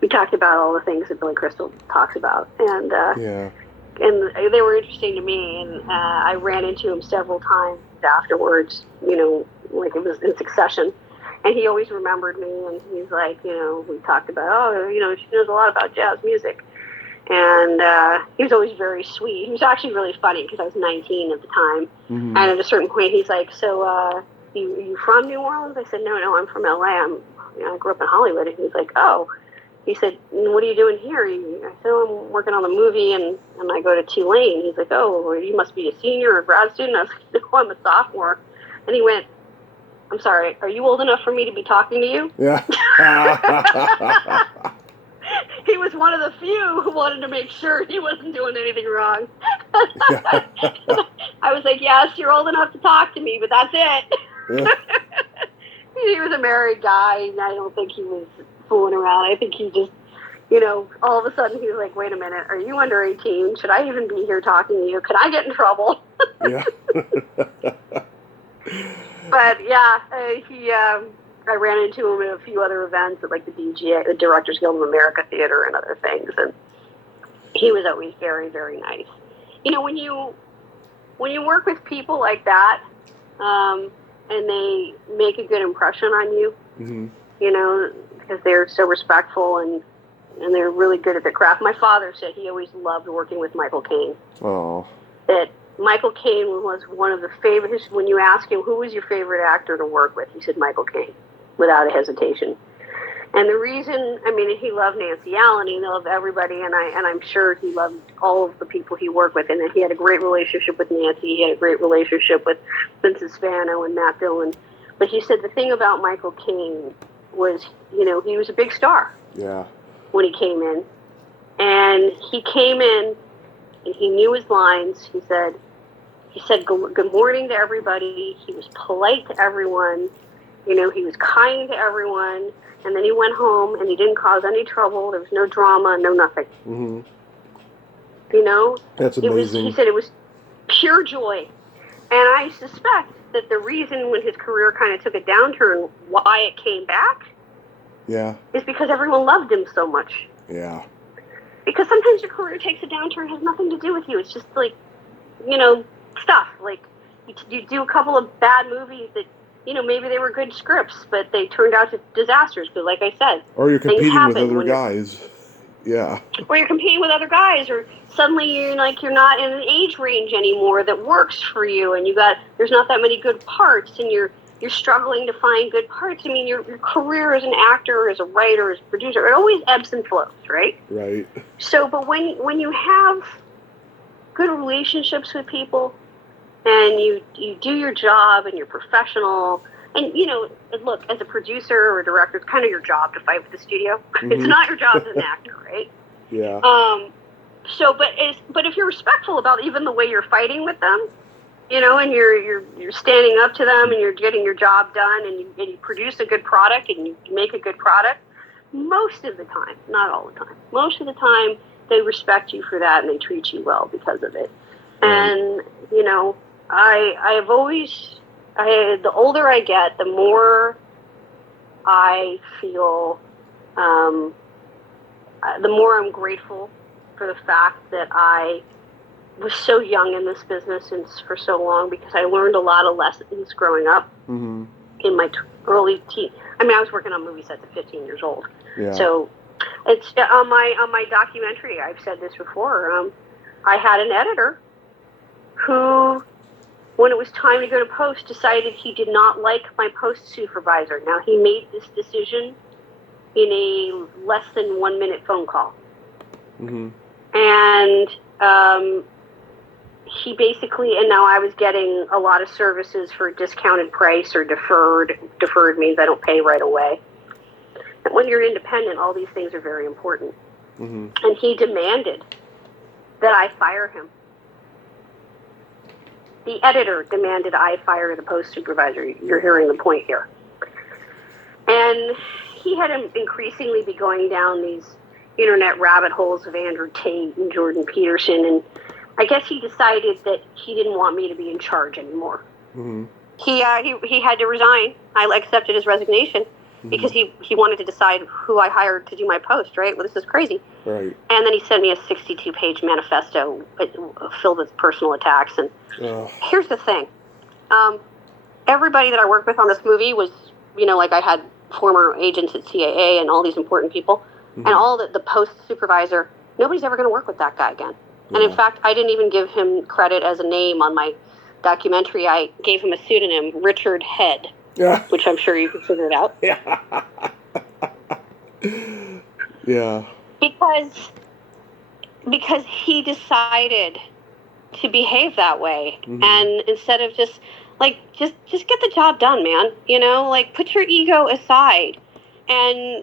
we talked about all the things that Billy Crystal talks about, and they were interesting to me, and I ran into him several times afterwards, like it was in succession, and he always remembered me, and he's like, we talked about, she knows a lot about jazz music, and he was always very sweet. He was actually really funny because I was 19 at the time, and at a certain point he's like, "So, you from New Orleans?" I said, No, I'm from LA. I grew up in Hollywood. And he's like, "Oh." He said, "What are you doing here?" I said, "I'm working on the movie, and I go to Tulane." He's like, "Oh, you must be a senior or a grad student." I was like, "No, I'm a sophomore." And he went, "I'm sorry, are you old enough for me to be talking to you?" Yeah. He was one of the few who wanted to make sure he wasn't doing anything wrong. I was like, "Yes, you're old enough to talk to me, but that's it." Yeah. He was a married guy, and I don't think he was fooling around. I think he just, you know, all of a sudden he was like, wait a minute, are you under 18? Should I even be here talking to you? Could I get in trouble? Yeah. But yeah, I ran into him at a few other events at like the DGA, the Directors Guild of America Theater and other things, and he was always very, very nice. You know, when you work with people like that, and they make a good impression on you, Mm-hmm. you know, because they're so respectful and they're really good at their craft. My father said he always loved working with Michael Caine. Oh. That Michael Caine was one of the favorites. When you ask him who was your favorite actor to work with, he said Michael Caine, without a hesitation. And the reason, I mean, he loved Nancy Allen, he loved everybody, and I'm sure he loved all of the people he worked with, and he had a great relationship with Nancy, he had a great relationship with Vincent Spano and Matt Dillon. But he said the thing about Michael Caine was, you know, he was a big star. Yeah. When he came in. And he came in and he knew his lines. He said good morning to everybody. He was polite to everyone. You know, he was kind to everyone. And then he went home and he didn't cause any trouble. There was no drama, no nothing. Mm-hmm. You know? That's amazing. He said it was pure joy. And I suspect that the reason when his career kind of took a downturn, why it came back, is because everyone loved him so much. Yeah. Because sometimes your career takes a downturn, it has nothing to do with you. It's just like, you know, stuff. Like, you do a couple of bad movies that, you know, maybe they were good scripts, but they turned out to disasters. Because, like I said, or you're competing with other guys. Or you're competing with other guys, or suddenly you're not in an age range anymore that works for you, and there's not that many good parts, and you're struggling to find good parts. I mean, your career as an actor, as a writer, as a producer, it always ebbs and flows, right? Right. So, but when you have good relationships with people, and you do your job, and you're professional, and, you know, look, as a producer or a director, it's kind of your job to fight with the studio. Mm-hmm. It's not your job as an actor, right? Yeah. So, but if you're respectful about even the way you're fighting with them, you know, and you're standing up to them, and you're getting your job done, and you produce a good product, and you make a good product, most of the time, not all the time, most of the time, they respect you for that, and they treat you well because of it. Right. And, you know, I've always, the older I get, the more I feel, the more I'm grateful for the fact that I was so young in this business and for so long, because I learned a lot of lessons growing up. Mm-hmm. In my early teen. I mean, I was working on movie sets at 15 years old. Yeah. So it's on my documentary. I've said this before. I had an editor who, when it was time to go to post, decided he did not like my post supervisor. Now, he made this decision in a less than 1 minute phone call. Mm-hmm. And he basically, and now I was getting a lot of services for a discounted price or deferred. Deferred means I don't pay right away. And when you're independent, all these things are very important. Mm-hmm. And he demanded that I fire him. The editor demanded I fire the post supervisor. You're hearing the point here. And he had him increasingly be going down these internet rabbit holes of Andrew Tate and Jordan Peterson, and I guess he decided that he didn't want me to be in charge anymore. Mm-hmm. He had to resign. I accepted his resignation because he wanted to decide who I hired to do my post, right? Well, this is crazy. Right. And then he sent me a 62-page manifesto filled with personal attacks. And here's the thing. Everybody that I worked with on this movie was, you know, like I had former agents at CAA and all these important people. Mm-hmm. And all the post supervisor, nobody's ever going to work with that guy again. Yeah. And in fact, I didn't even give him credit as a name on my documentary. I gave him a pseudonym, Richard Head, which I'm sure you can figure it out. Yeah. Yeah. Because he decided to behave that way. Mm-hmm. And instead of just get the job done, man. You know, like, put your ego aside. And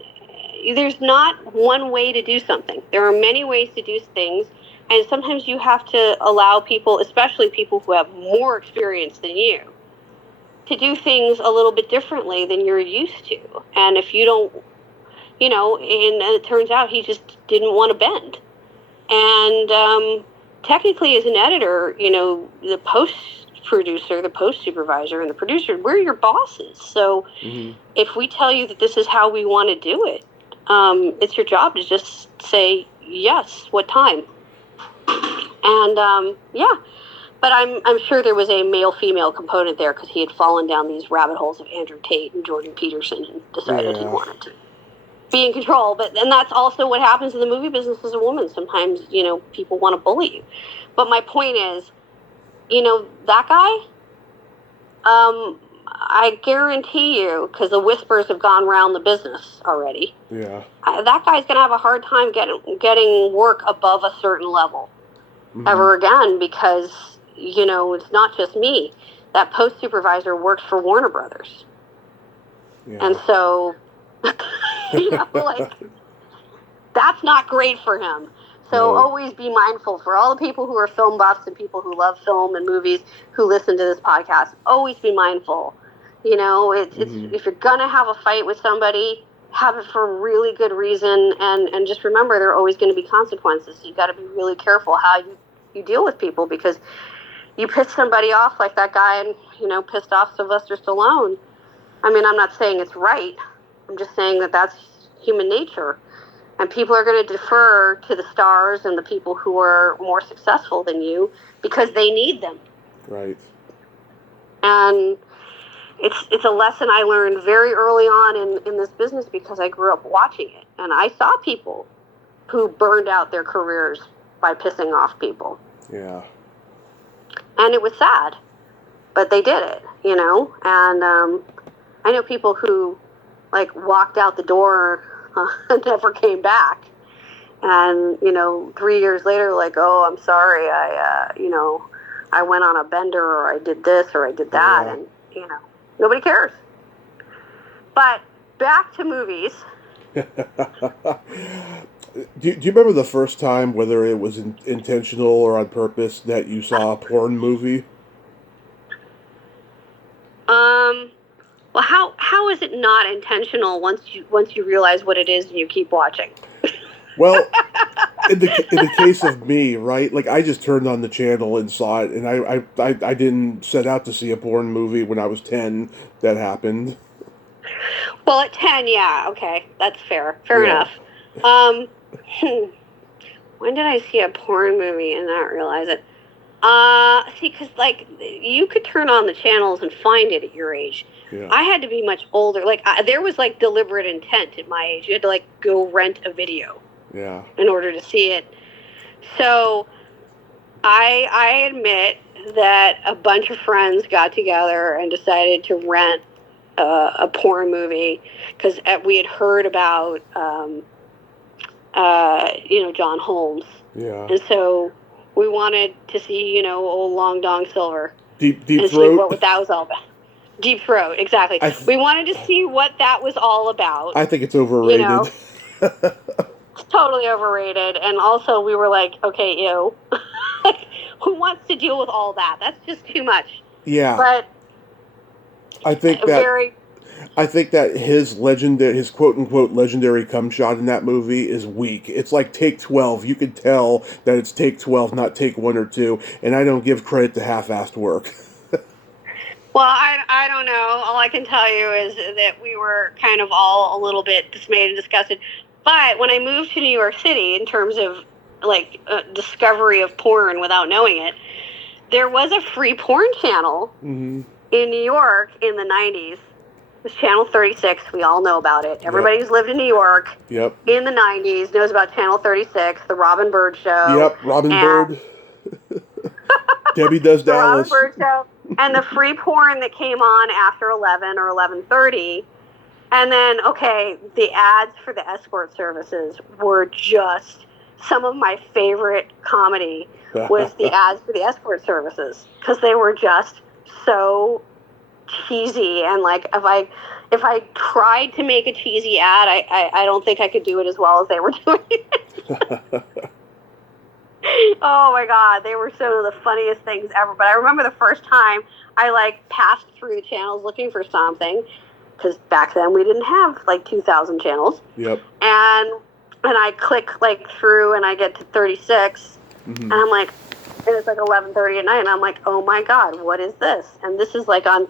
there's not one way to do something. There are many ways to do things. And sometimes you have to allow people, especially people who have more experience than you, to do things a little bit differently than you're used to. And if you don't, and it turns out he just didn't want to bend. And technically, as an editor, the post producer, the post supervisor, and the producer, we're your bosses. So if we tell you that this is how we want to do it, it's your job to just say yes. What time? And yeah. But I'm sure there was a male-female component there because he had fallen down these rabbit holes of Andrew Tate and Jordan Peterson and decided he wanted to be in control. And that's also what happens in the movie business as a woman. Sometimes, people want to bully you. But my point is, that guy, I guarantee you, because the whispers have gone around the business already. Yeah. That guy's going to have a hard time getting work above a certain level ever again because... it's not just me. That post supervisor works for Warner Brothers. Yeah. And so, that's not great for him. So always be mindful for all the people who are film buffs and people who love film and movies who listen to this podcast. Always be mindful. It's if you're going to have a fight with somebody, have it for a really good reason. And just remember, there are always going to be consequences. So you got to be really careful how you deal with people because you piss somebody off like that guy and, pissed off Sylvester Stallone. I mean, I'm not saying it's right. I'm just saying that that's human nature. And people are going to defer to the stars and the people who are more successful than you because they need them. Right. And it's a lesson I learned very early on in this business because I grew up watching it. And I saw people who burned out their careers by pissing off people. Yeah. And it was sad, but they did it, and I know people who, walked out the door and never came back. And, 3 years later, oh, I'm sorry, I went on a bender or I did this or I did that. Yeah. And, nobody cares. But back to movies. Do you remember the first time, whether it was intentional or on purpose, that you saw a porn movie? Well, how is it not intentional once you realize what it is and you keep watching? Well, in the case of me, right? I just turned on the channel and saw it, and I didn't set out to see a porn movie when I was 10. That happened. Well, at 10, yeah, okay, that's fair. Fair enough. When did I see a porn movie and not realize it? See, because, you could turn on the channels and find it at your age. Yeah. I had to be much older. There was, deliberate intent at my age. You had to, go rent a video. Yeah. In order to see it. So, I admit that a bunch of friends got together and decided to rent a porn movie because we had heard about... John Holmes. Yeah. And so we wanted to see, old Long Dong Silver. Deep and Throat. See what that was all about. Deep Throat, exactly. We wanted to see what that was all about. I think it's overrated. It's totally overrated. And also we were like, okay, ew. Who wants to deal with all that? That's just too much. Yeah. But I think that his quote unquote legendary cum shot in that movie is weak. It's like take 12. You can tell that it's take 12, not take 1 or 2. And I don't give credit to half-assed work. Well, I don't know. All I can tell you is that we were kind of all a little bit dismayed and disgusted. But when I moved to New York City, in terms of discovery of porn without knowing it, there was a free porn channel in New York in the 90s. It was Channel 36. We all know about it. Everybody who's lived in New York in the 90s knows about Channel 36, The Robin Bird Show. Yep, Robin Bird. Debbie Does Dallas. The Robin Bird Show. And the free porn that came on after 11 or 11:30. And then, the ads for the escort services were just some of my favorite comedy was the ads for the escort services because they were just so cheesy. And if I tried to make a cheesy ad, I don't think I could do it as well as they were doing it. Oh my God, they were some of the funniest things ever. But I remember the first time I passed through the channels looking for something, because back then we didn't have like 2,000 channels. Yep. And I click like through and I get to 36 and I'm like, and it's like 11:30 at night and I'm like, oh my God, what is this? And this is like on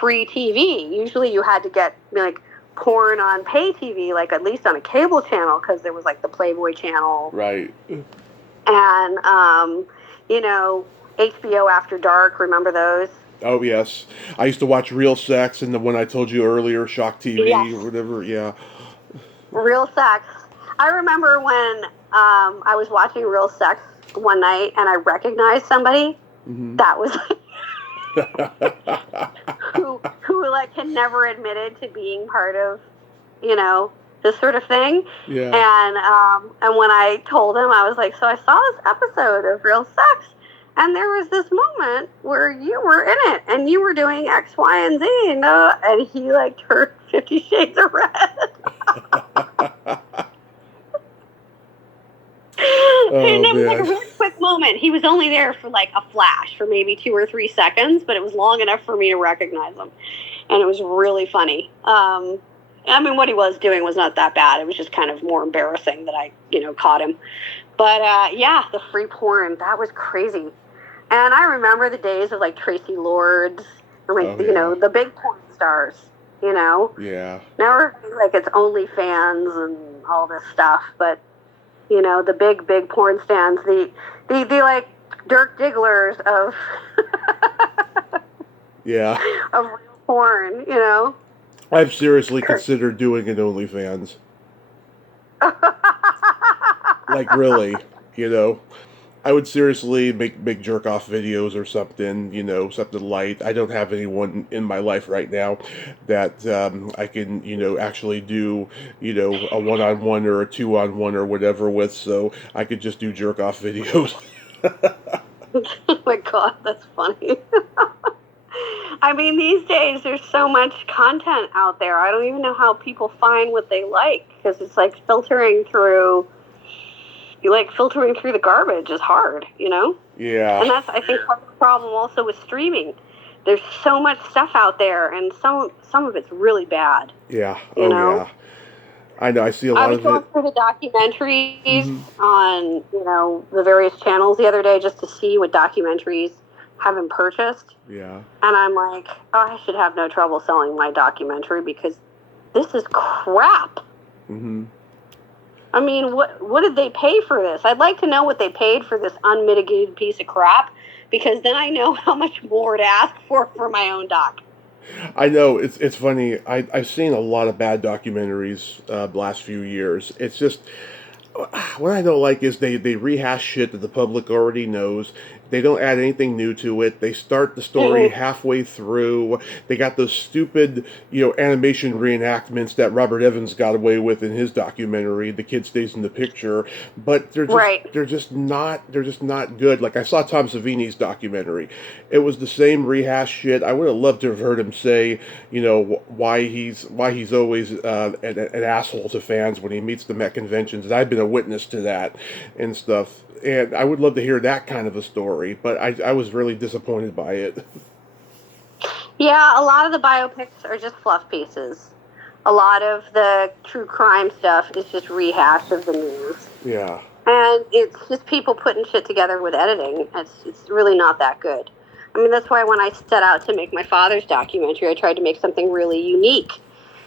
free TV. Usually you had to get like porn on pay TV, like at least on a cable channel, because there was like the Playboy channel. Right. And, you know, HBO After Dark, remember those? Oh, yes. I used to watch Real Sex and the one I told you earlier, Shock TV, Yes. or whatever, yeah. Real Sex. I remember when I was watching Real Sex one night and I recognized somebody that was who like had never admitted to being part of, you know, this sort of thing. Yeah. And when I told him, I was like, so I saw this episode of Real Sex and there was this moment where you were in it and you were doing X, Y, and Z, and he like turned 50 Shades of Red. And it was like a really quick moment. He was only there for like a flash for maybe 2 or 3 seconds, but it was long enough for me to recognize him. And it was really funny. I mean, what he was doing was not that bad. It was just kind of more embarrassing that I, you know, caught him. But yeah, the free porn, that was crazy. And I remember the days of like Tracy Lords, or like, you know, the big porn stars, you know? Yeah. Now like it's OnlyFans and all this stuff, but you know, the big porn stars, the like Dirk Digglers of yeah, of real porn, you know. I've seriously considered doing an OnlyFans. Like really, you know, I would seriously make jerk off videos or something, you know, something light. I don't have anyone in my life right now that I can, you know, actually do, you know, a 1-on-1 or a 2-on-1 or whatever with, so I could just do jerk off videos. Oh my God, that's funny. I mean, these days there's so much content out there. I don't even know how people find what they like, because it's like filtering through the garbage is hard, you know? Yeah. And that's, I think, part of the problem also with streaming. There's so much stuff out there, and some of it's really bad. Yeah. You know? Yeah. I know. I see a lot of it. I was going through the documentaries on, you know, the various channels the other day just to see what documentaries have been purchased. Yeah. And I'm like, oh, I should have no trouble selling my documentary because this is crap. Mm-hmm. I mean, what did they pay for this? I'd like to know what they paid for this unmitigated piece of crap, because then I know how much more to ask for my own doc. I know, it's funny. I've seen a lot of bad documentaries the last few years. It's just, what I don't like is they rehash shit that the public already knows. They don't add anything new to it. They start the story halfway through. They got those stupid, you know, animation reenactments that Robert Evans got away with in his documentary, The Kid Stays in the Picture. But they're just not good. Like I saw Tom Savini's documentary. It was the same rehash shit. I would have loved to have heard him say, you know, why he's always an asshole to fans when he meets them at conventions. And I've been a witness to that and stuff. And I would love to hear that kind of a story, but I was really disappointed by it. Yeah, a lot of the biopics are just fluff pieces. A lot of the true crime stuff is just rehash of the news. Yeah. And it's just people putting shit together with editing. It's really not that good. I mean, that's why when I set out to make my father's documentary, I tried to make something really unique.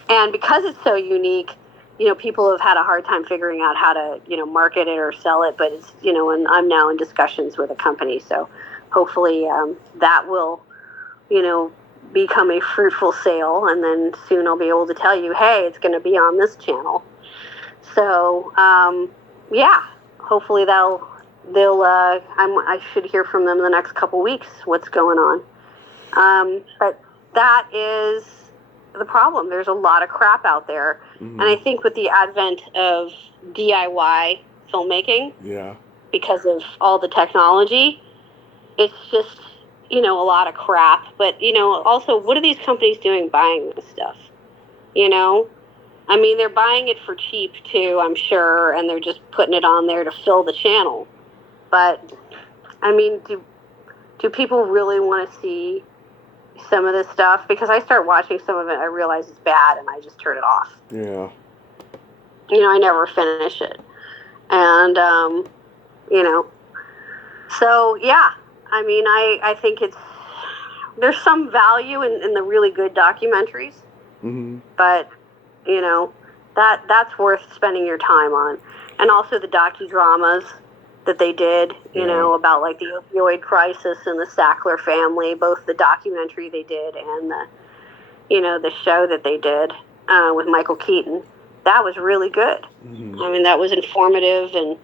And because it's so unique, you know, people have had a hard time figuring out how to, you know, market it or sell it, but it's, you know, and I'm now in discussions with a company, so hopefully that will, you know, become a fruitful sale, and then soon I'll be able to tell you, hey, it's going to be on this channel. So, yeah, hopefully I should hear from them in the next couple weeks what's going on. But that is the problem. There's a lot of crap out there. And I think with the advent of DIY filmmaking, because of all the technology, it's just, you know, a lot of crap. But, you know, also, what are these companies doing buying this stuff? You know? I mean, they're buying it for cheap, too, I'm sure, and they're just putting it on there to fill the channel. But, I mean, do people really want to see some of this stuff because I start watching some of it. I realize it's bad, and I just turn it off. Yeah. I never finish it, and so yeah. I mean, I think there's some value in the really good documentaries, but that's worth spending your time on, and also the docudramas that they did, about like the opioid crisis and the Sackler family, both the documentary they did and the show that they did with Michael Keaton. That was really good. I mean, that was informative, and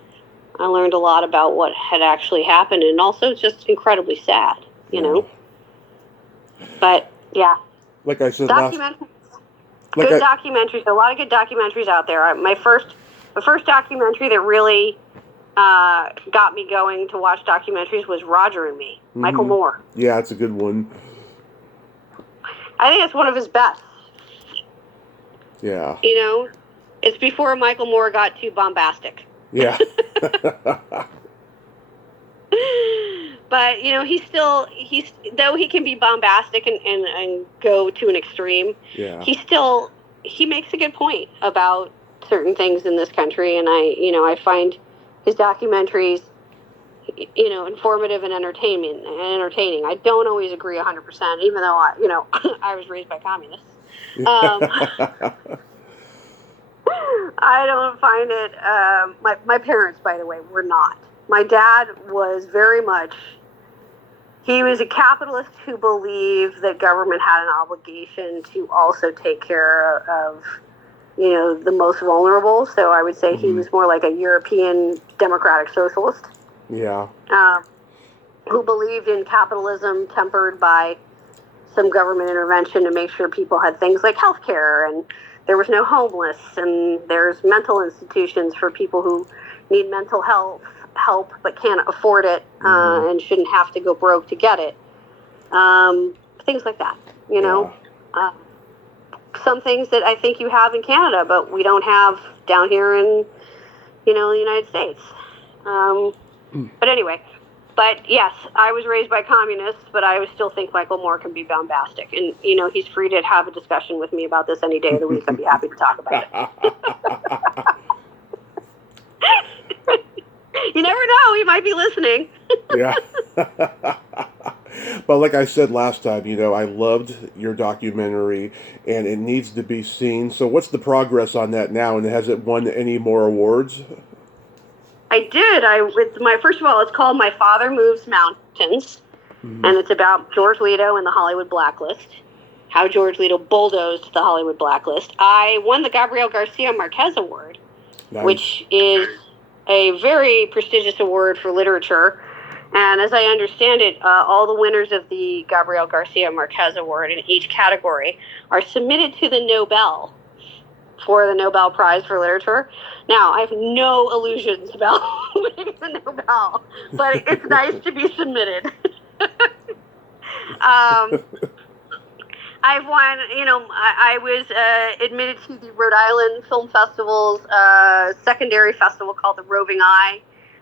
I learned a lot about what had actually happened, and also it's just incredibly sad, But yeah, like I said, documentaries, documentaries. A lot of good documentaries out there. The first documentary that really got me going to watch documentaries was Roger and Me, Michael Moore. Yeah, it's a good one. I think it's one of his best. Yeah. It's before Michael Moore got too bombastic. Yeah. But he's though he can be bombastic and go to an extreme. Yeah. He makes a good point about certain things in this country, and I find his documentaries informative and entertaining. I don't always agree 100%, even though I was raised by communists. I don't find it. My parents, by the way, were not. My dad was very much. He was a capitalist who believed that government had an obligation to also take care of, the most vulnerable. So I would say he was more like a European democratic socialist. Yeah. Who believed in capitalism tempered by some government intervention to make sure people had things like health care, and there was no homeless, and there's mental institutions for people who need mental health help but can't afford it and shouldn't have to go broke to get it. Things like that, some things that I think you have in Canada, but we don't have down here in, the United States. But anyway, yes, I was raised by communists, but I still think Michael Moore can be bombastic. And, he's free to have a discussion with me about this any day of the week. I'd be happy to talk about it. You never know. He might be listening. Yeah. But like I said last time, I loved your documentary, and it needs to be seen. So what's the progress on that now, and has it won any more awards? I did. First of all, it's called My Father Moves Mountains, and it's about George Litto and the Hollywood Blacklist, how George Litto bulldozed the Hollywood Blacklist. I won the Gabriel Garcia Marquez Award, which is a very prestigious award for literature. And as I understand it, all the winners of the Gabriel Garcia Marquez Award in each category are submitted to the Nobel for the Nobel Prize for Literature. Now, I have no illusions about winning the Nobel, but it's nice to be submitted. I've won, I was admitted to the Rhode Island Film Festival's secondary festival called the Roving Eye,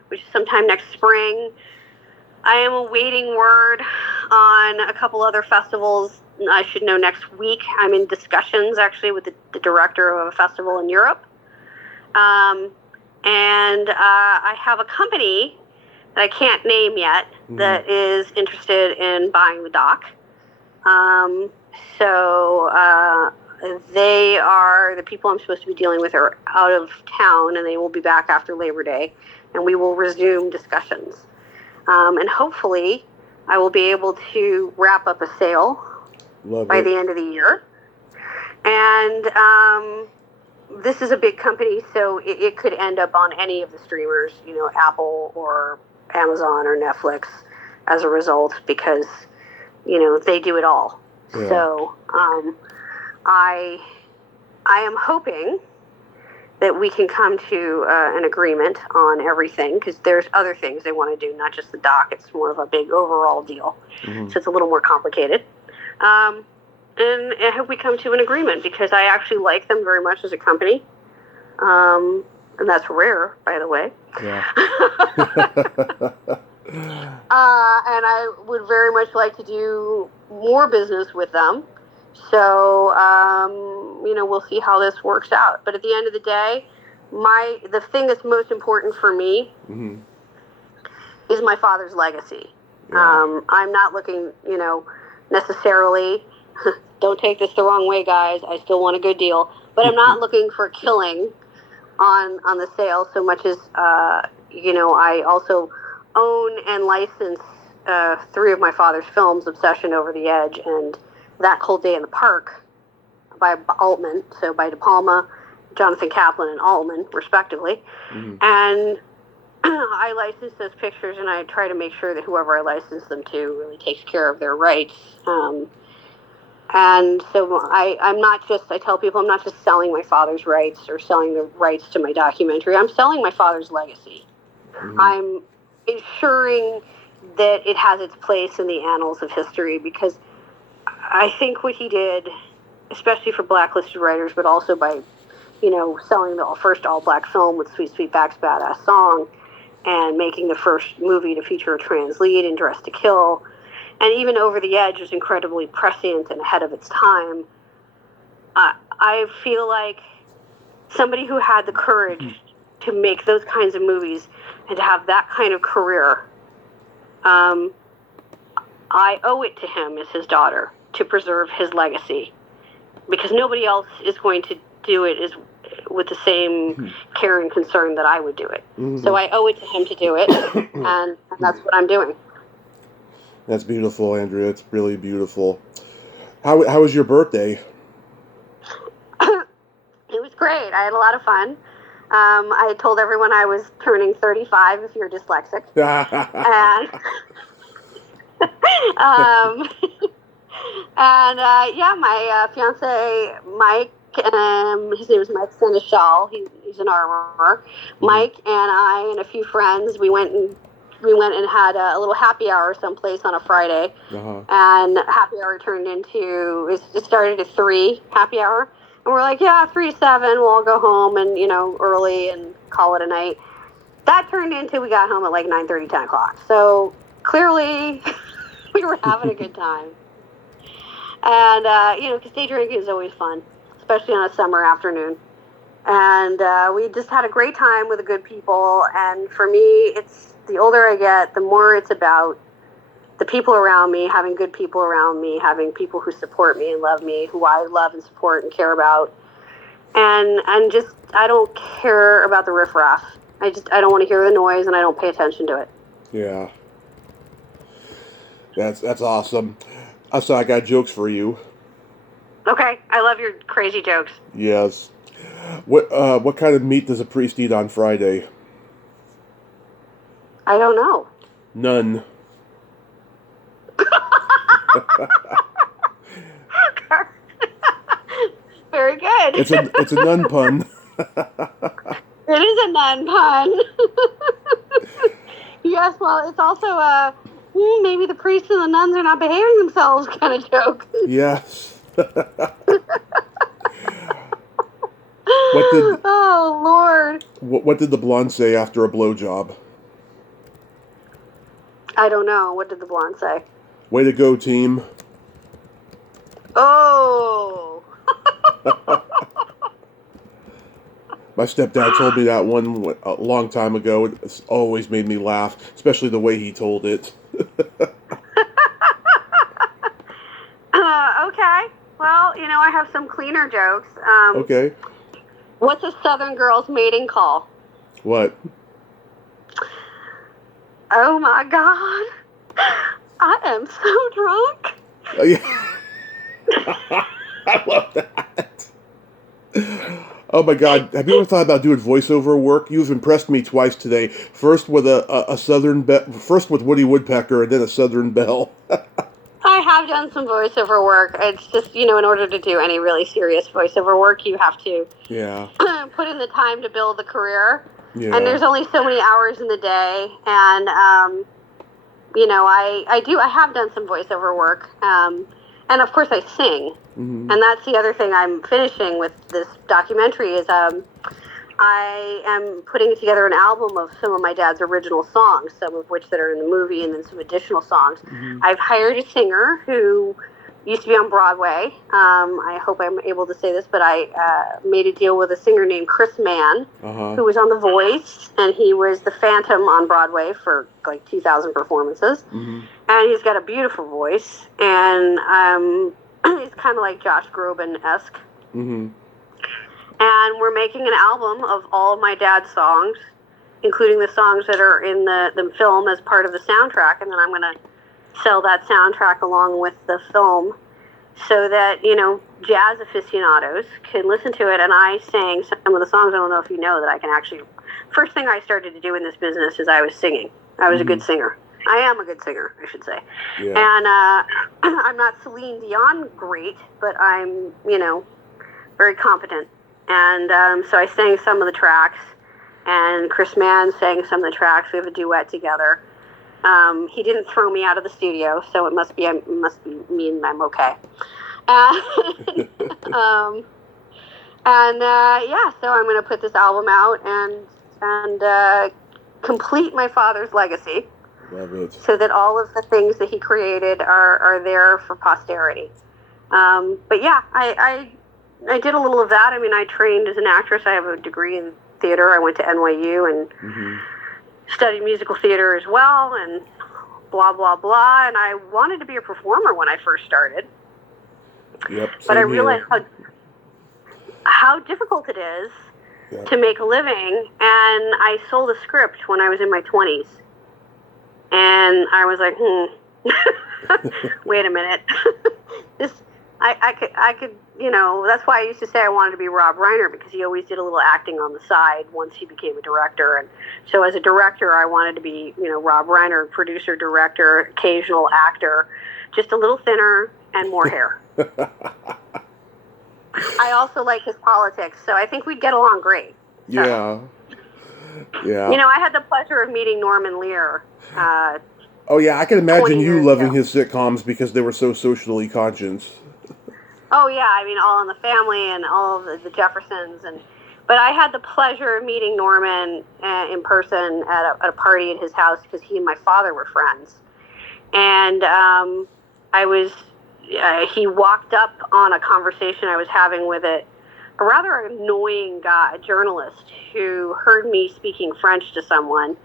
which is sometime next spring. I am awaiting word on a couple other festivals. I should know next week. I'm in discussions, actually, with the director of a festival in Europe. And I have a company that I can't name yet that is interested in buying the doc. They are, the people I'm supposed to be dealing with are out of town, and they will be back after Labor Day, and we will resume discussions. And hopefully I will be able to wrap up a sale by the end of the year. And this is a big company, so it could end up on any of the streamers, Apple or Amazon or Netflix as a result, because, they do it all. Yeah. So I am hoping that we can come to an agreement on everything, because there's other things they want to do, not just the doc. It's more of a big overall deal. So it's a little more complicated. And I hope we come to an agreement, because I actually like them very much as a company. And that's rare, by the way. Yeah. And I would very much like to do more business with them. So, we'll see how this works out. But at the end of the day, the thing that's most important for me is my father's legacy. Yeah. I'm not looking, necessarily, don't take this the wrong way, guys. I still want a good deal. But I'm not looking for killing on the sale so much as, I also own and license 3 of my father's films, Obsession, Over the Edge, and That Cold Day in the Park by Altman, so by De Palma, Jonathan Kaplan, and Altman, respectively. And I license those pictures, and I try to make sure that whoever I license them to really takes care of their rights. And so I tell people I'm not just selling my father's rights or selling the rights to my documentary. I'm selling my father's legacy. I'm ensuring that it has its place in the annals of history, because I think what he did, especially for blacklisted writers, but also by, selling the first all-black film with Sweet Sweetback's Badass Song, and making the first movie to feature a trans lead in Dressed to Kill, and even Over the Edge was incredibly prescient and ahead of its time. I feel like somebody who had the courage to make those kinds of movies and to have that kind of career, I owe it to him as his daughter to preserve his legacy, because nobody else is going to do it with the same care and concern that I would do it. So I owe it to him to do it, and that's what I'm doing. That's beautiful, Andrea. It's really beautiful. How was your birthday? It was great. I had a lot of fun. I told everyone I was turning 35 if you're dyslexic. And my fiance Mike, his name is Mike Seneschal. He's an armorer. Mike and I and a few friends, we went and had a little happy hour someplace on a Friday. And happy hour turned into, it started at 3, happy hour. And we're like, 3 to 7, we'll all go home and, early and call it a night. That turned into, we got home at like 9:30, 10 o'clock. So clearly we were having a good time. And, because day drinking is always fun, especially on a summer afternoon. And we just had a great time with the good people. And for me, it's, the older I get, the more it's about the people around me, having good people around me, having people who support me and love me, who I love and support and care about. And just, I don't care about the riffraff. I don't want to hear the noise, and I don't pay attention to it. Yeah. That's awesome. So I got jokes for you. Okay, I love your crazy jokes. Yes. What kind of meat does a priest eat on Friday? I don't know. None. Very good. It's a nun pun. It is a nun pun. Yes, well, it's also maybe the priests and the nuns are not behaving themselves kind of joke. Yes. Oh, Lord. What did the blonde say after a blowjob? I don't know. What did the blonde say? Way to go, team. Oh. My stepdad told me that one a long time ago. It's always made me laugh, especially the way he told it. Okay. Well, I have some cleaner jokes. Okay. What's a Southern girl's mating call? What? Oh, my God. I am so drunk. Oh, yeah. I love that. Oh my God! Have you ever thought about doing voiceover work? You've impressed me twice today. First with a Southern first with Woody Woodpecker, and then a Southern Belle. I have done some voiceover work. It's just, in order to do any really serious voiceover work, you have to put in the time to build the career. Yeah. And there's only so many hours in the day, and I have done some voiceover work, and of course I sing. Mm-hmm. And that's the other thing I'm finishing with this documentary is I am putting together an album of some of my dad's original songs, some of which that are in the movie, and then some additional songs. Mm-hmm. I've hired a singer who used to be on Broadway. I hope I'm able to say this, but I made a deal with a singer named Chris Mann, who was on The Voice, and he was the Phantom on Broadway for like 2,000 performances. And he's got a beautiful voice, and he's kind of like Josh Groban-esque. And we're making an album of all of my dad's songs, including the songs that are in the film as part of the soundtrack, and then I'm going to sell that soundtrack along with the film so that, jazz aficionados can listen to it. And I sang some of the songs. I don't know if you know that I can actually... First thing I started to do in this business is I was singing. I was a good singer. I am a good singer, I should say. Yeah. And I'm not Celine Dion great, but I'm, very competent. And so I sang some of the tracks, and Chris Mann sang some of the tracks. We have a duet together. He didn't throw me out of the studio, so it must mean I'm okay. So I'm going to put this album out and complete my father's legacy. Love it. So that all of the things that he created are there for posterity. But yeah, I did a little of that. I mean, I trained as an actress. I have a degree in theater. I went to NYU and studied musical theater as well, and blah, blah, blah. And I wanted to be a performer when I first started. Yep. But I realized how difficult it is to make a living. And I sold a script when I was in my 20s. And I was like, wait a minute. I could, that's why I used to say I wanted to be Rob Reiner, because he always did a little acting on the side once he became a director. And so as a director, I wanted to be, Rob Reiner, producer, director, occasional actor, just a little thinner and more hair. I also like his politics, so I think we'd get along great. So, yeah. I had the pleasure of meeting Norman Lear. Oh yeah, I can imagine you loving ago. his sitcoms because they were so socially conscious. Oh yeah, I mean, All in the Family and all of the Jeffersons, but I had the pleasure of meeting Norman in person at a party at his house because he and my father were friends, and he walked up on a conversation I was having with a rather annoying guy, a journalist, who heard me speaking French to someone,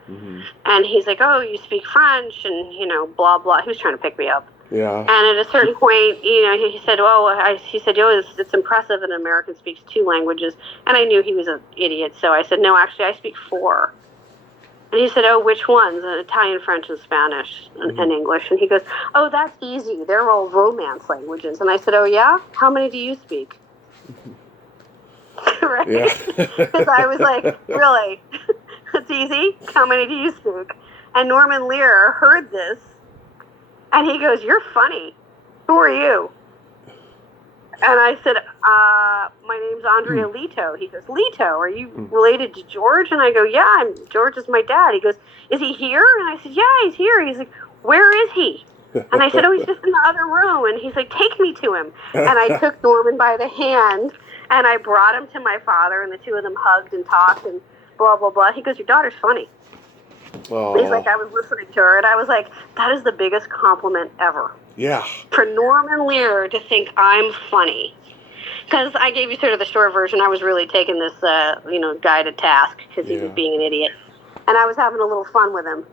and he's like, "Oh, you speak French," and blah blah. He was trying to pick me up. Yeah. And at a certain point, he said, it's impressive an American speaks 2 languages. And I knew he was an idiot, so I said, no, actually, I speak 4. And he said, oh, which ones? Italian, French, and Spanish, and English. And he goes, oh, that's easy. They're all Romance languages. And I said, oh, yeah? How many do you speak? Right? Yeah. Because I was like, really? It's easy? How many do you speak? And Norman Lear heard this. And he goes, you're funny. Who are you? And I said, my name's Andria Litto. He goes, Litto, are you related to George? And I go, yeah, George is my dad. He goes, is he here? And I said, yeah, he's here. He's like, where is he? And I said, oh, he's just in the other room. And he's like, take me to him. And I took Norman by the hand, and I brought him to my father, and the two of them hugged and talked and blah, blah, blah. He goes, your daughter's funny. Aww. He's like, I was listening to her, and I was like, that is the biggest compliment ever. Yeah. For Norman Lear to think I'm funny. Because I gave you sort of the short version. I was really taking this, guy to task because he was being an idiot. And I was having a little fun with him.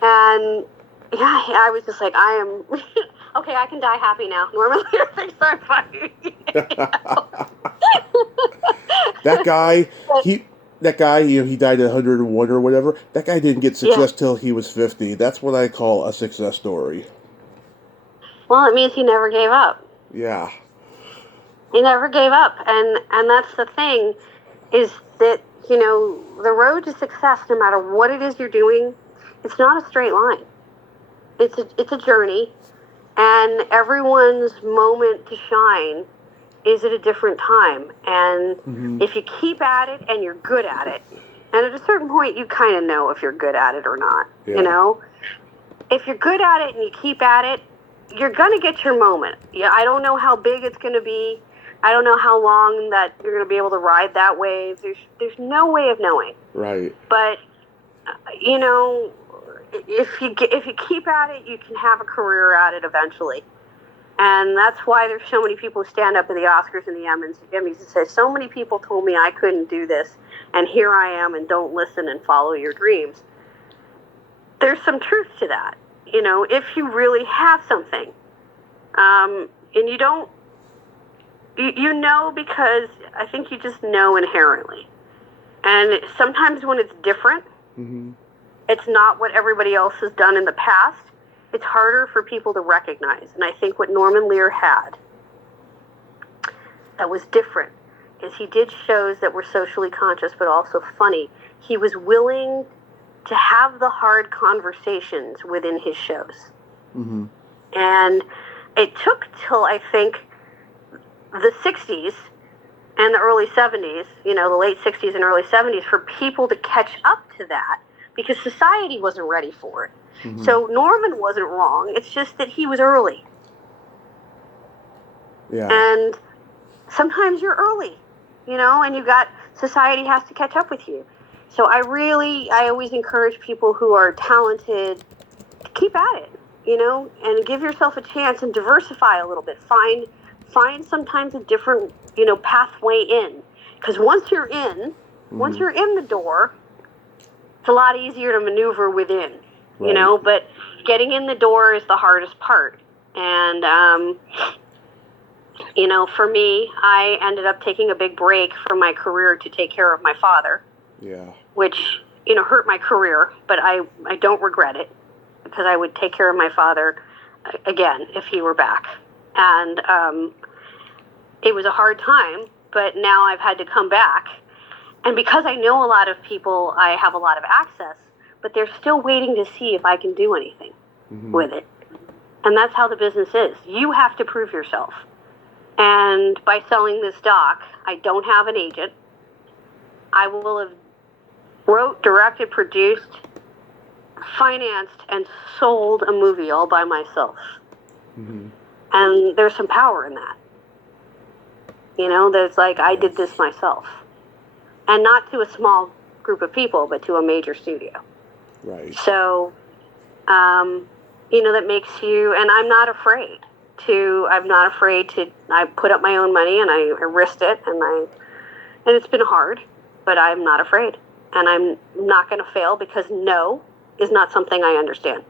And, yeah, I was just like, I am... okay, I can die happy now. Norman Lear thinks I'm funny. That guy, he died at 101 or whatever. That guy didn't get success till he was 50. That's what I call a success story. Well, it means he never gave up. Yeah. He never gave up. And that's the thing, is that, the road to success, no matter what it is you're doing, it's not a straight line. It's a journey. And everyone's moment to shine is at a different time. And if you keep at it and you're good at it, and at a certain point you kind of know if you're good at it or not, if you're good at it and you keep at it, you're going to get your moment. Yeah, I don't know how big it's going to be. I don't know how long that you're going to be able to ride that wave. There's no way of knowing. Right. But, if you keep at it, you can have a career at it eventually. And that's why there's so many people who stand up at the Oscars and the Emmys and say, so many people told me I couldn't do this, and here I am, and don't listen and follow your dreams. There's some truth to that. You know, if you really have something, and you don't, you know, because I think you just know inherently. And sometimes when it's different, it's not what everybody else has done in the past, it's harder for people to recognize. And I think what Norman Lear had that was different is he did shows that were socially conscious but also funny. He was willing to have the hard conversations within his shows. And it took till, I think, the 60s and the early 70s, you know, the late 60s and early 70s, for people to catch up to that, because society wasn't ready for it. So Norman wasn't wrong. It's just that he was early. Yeah. And sometimes you're early, you know, and society has to catch up with you. So I always encourage people who are talented to keep at it, you know, and give yourself a chance and diversify a little bit. Find sometimes a different, you know, pathway in. Because once you're in the door, it's a lot easier to maneuver within, you know, but getting in the door is the hardest part. And, you know, for me, I ended up taking a big break from my career to take care of my father. Yeah. Which, you know, hurt my career, but I don't regret it, because I would take care of my father again if he were back. And it was a hard time, but now I've had to come back. And because I know a lot of people, I have a lot of access, but they're still waiting to see if I can do anything with it. And that's how the business is. You have to prove yourself. And by selling this doc, I don't have an agent. I will have wrote, directed, produced, financed, and sold a movie all by myself. And there's some power in that. You know, there's like, I did this myself. And not to a small group of people, but to a major studio. Right. So, you know, that makes you, and I'm not afraid to, I put up my own money and I risked it, and it's been hard, but I'm not afraid. And I'm not going to fail, because no is not something I understand.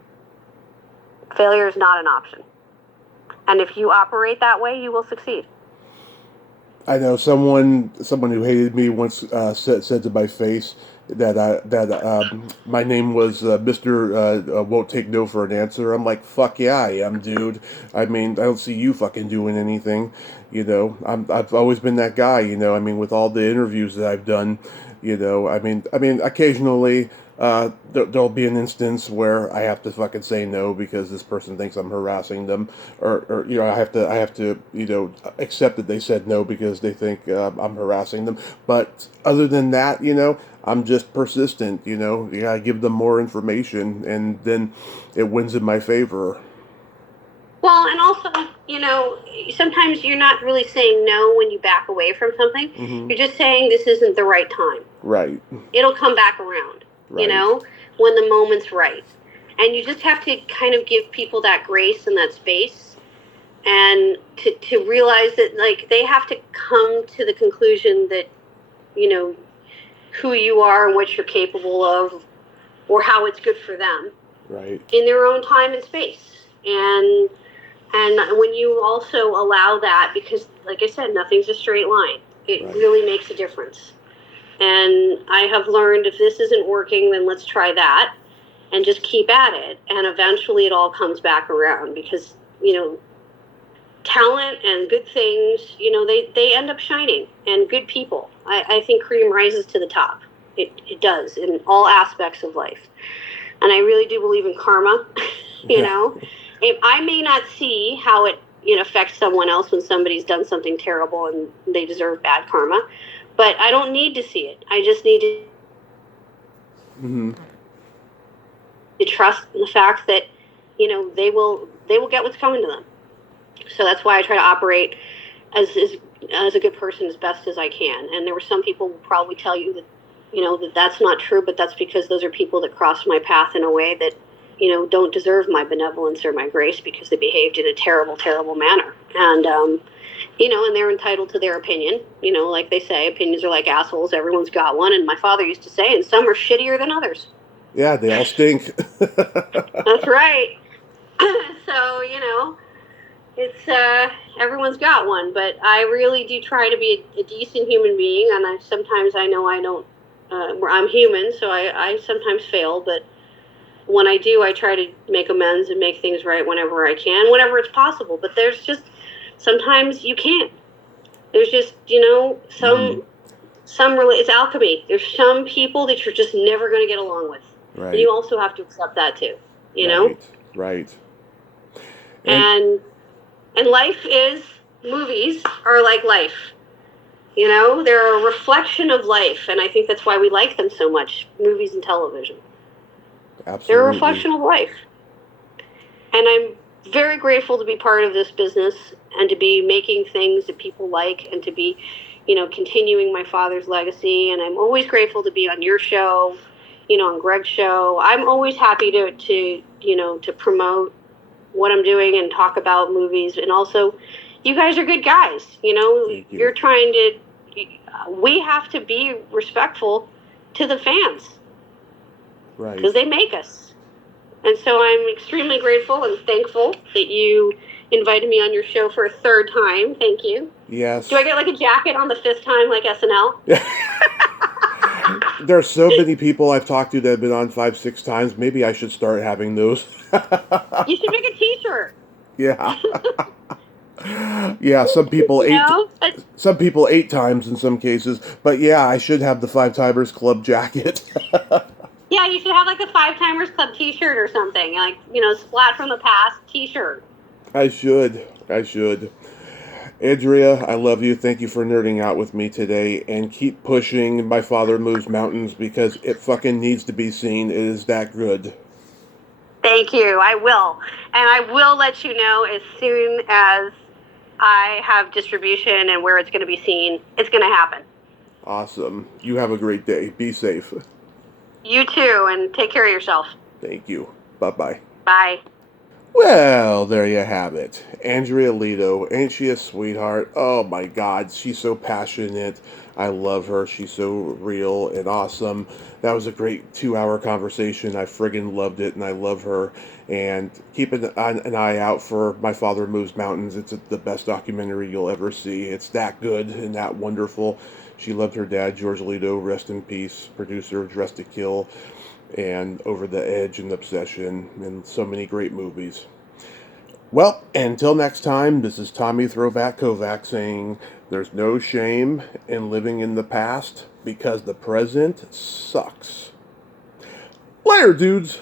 Failure is not an option. And if you operate that way, you will succeed. I know someone who hated me once said to my face that my name was Mr. Won't Take No for an Answer. I'm like, fuck yeah, I am, dude. I mean, I don't see you fucking doing anything. You know, I've always been that guy. You know, I mean, with all the interviews that I've done, you know, I mean, occasionally there'll be an instance where I have to fucking say no because this person thinks I'm harassing them, or you know, I have to you know, accept that they said no because they think I'm harassing them. But other than that, you know, I'm just persistent. You know, I give them more information, and then it wins in my favor. Well, and also, you know, sometimes you're not really saying no when you back away from something. You're just saying this isn't the right time. Right. It'll come back around, you know, when the moment's right. And you just have to kind of give people that grace and that space, and to realize that, like, they have to come to the conclusion that, you know, who you are and what you're capable of, or how it's good for them. Right. In their own time and space. And when you also allow that, because, like I said, nothing's a straight line. It really makes a difference. And I have learned, if this isn't working, then let's try that, and just keep at it. And eventually it all comes back around, because, you know, talent and good things, you know, they end up shining, and good people. I think cream rises to the top. It does, in all aspects of life. And I really do believe in karma, you know. If I may not see how it affects someone else when somebody's done something terrible and they deserve bad karma, but I don't need to see it. I just need to trust in the fact that, you know, they will get what's coming to them. So that's why I try to operate as a good person as best as I can. And there were some people who will probably tell you that, you know, that that's not true, but that's because those are people that crossed my path in a way that don't deserve my benevolence or my grace because they behaved in a terrible, terrible manner. And, and they're entitled to their opinion. Like they say, opinions are like assholes. Everyone's got one. And my father used to say, and some are shittier than others. Yeah, they all stink. That's right. So, it's everyone's got one, but I really do try to be a decent human being, and sometimes I know I don't. I'm human, so I sometimes fail, but when I do, I try to make amends and make things right whenever I can, whenever it's possible. But there's just sometimes you can't. There's just it's alchemy. There's some people that you're just never going to get along with, Right. and you also have to accept that too. Right. And life movies are like life. They're a reflection of life, and I think that's why we like them so much, movies and television. Absolutely. They're a reflection of life. And I'm very grateful to be part of this business and to be making things that people like and to be, continuing my father's legacy. And I'm always grateful to be on your show, on Greg's show. I'm always happy to promote what I'm doing and talk about movies. And also, you guys are good guys. You're trying to, we have to be respectful to the fans. Right. Because they make us. And so I'm extremely grateful and thankful that you invited me on your show for a third time. Thank you. Yes. Do I get like a jacket on the fifth time like SNL? There are so many people I've talked to that have been on 5-6 times. Maybe I should start having those. You should make a t-shirt. Yeah. Yeah, some people some people 8 times in some cases. But yeah, I should have the 5-Timers Club jacket. Yeah, you should have like a 5-Timers Club t-shirt or something. Like, Splat from the Past t-shirt. I should. Andria, I love you. Thank you for nerding out with me today. And keep pushing My Father Moves Mountains because it fucking needs to be seen. It is that good. Thank you. I will. And I will let you know as soon as I have distribution and where it's going to be seen. It's going to happen. Awesome. You have a great day. Be safe. You too, and take care of yourself. Thank you. Bye-bye. Bye. Well, there you have it. Andria Litto, ain't she a sweetheart? Oh my God, she's so passionate. I love her. She's so real and awesome. That was a great 2-hour conversation. I friggin' loved it, and I love her. And keep an eye out for My Father Moves Mountains. It's the best documentary you'll ever see. It's that good and that wonderful. She loved her dad, George Litto, rest in peace, producer of Dressed to Kill, and Over the Edge and Obsession, and so many great movies. Well, until next time, this is Tommy Throwback Kovac saying there's no shame in living in the past because the present sucks. Later, dudes!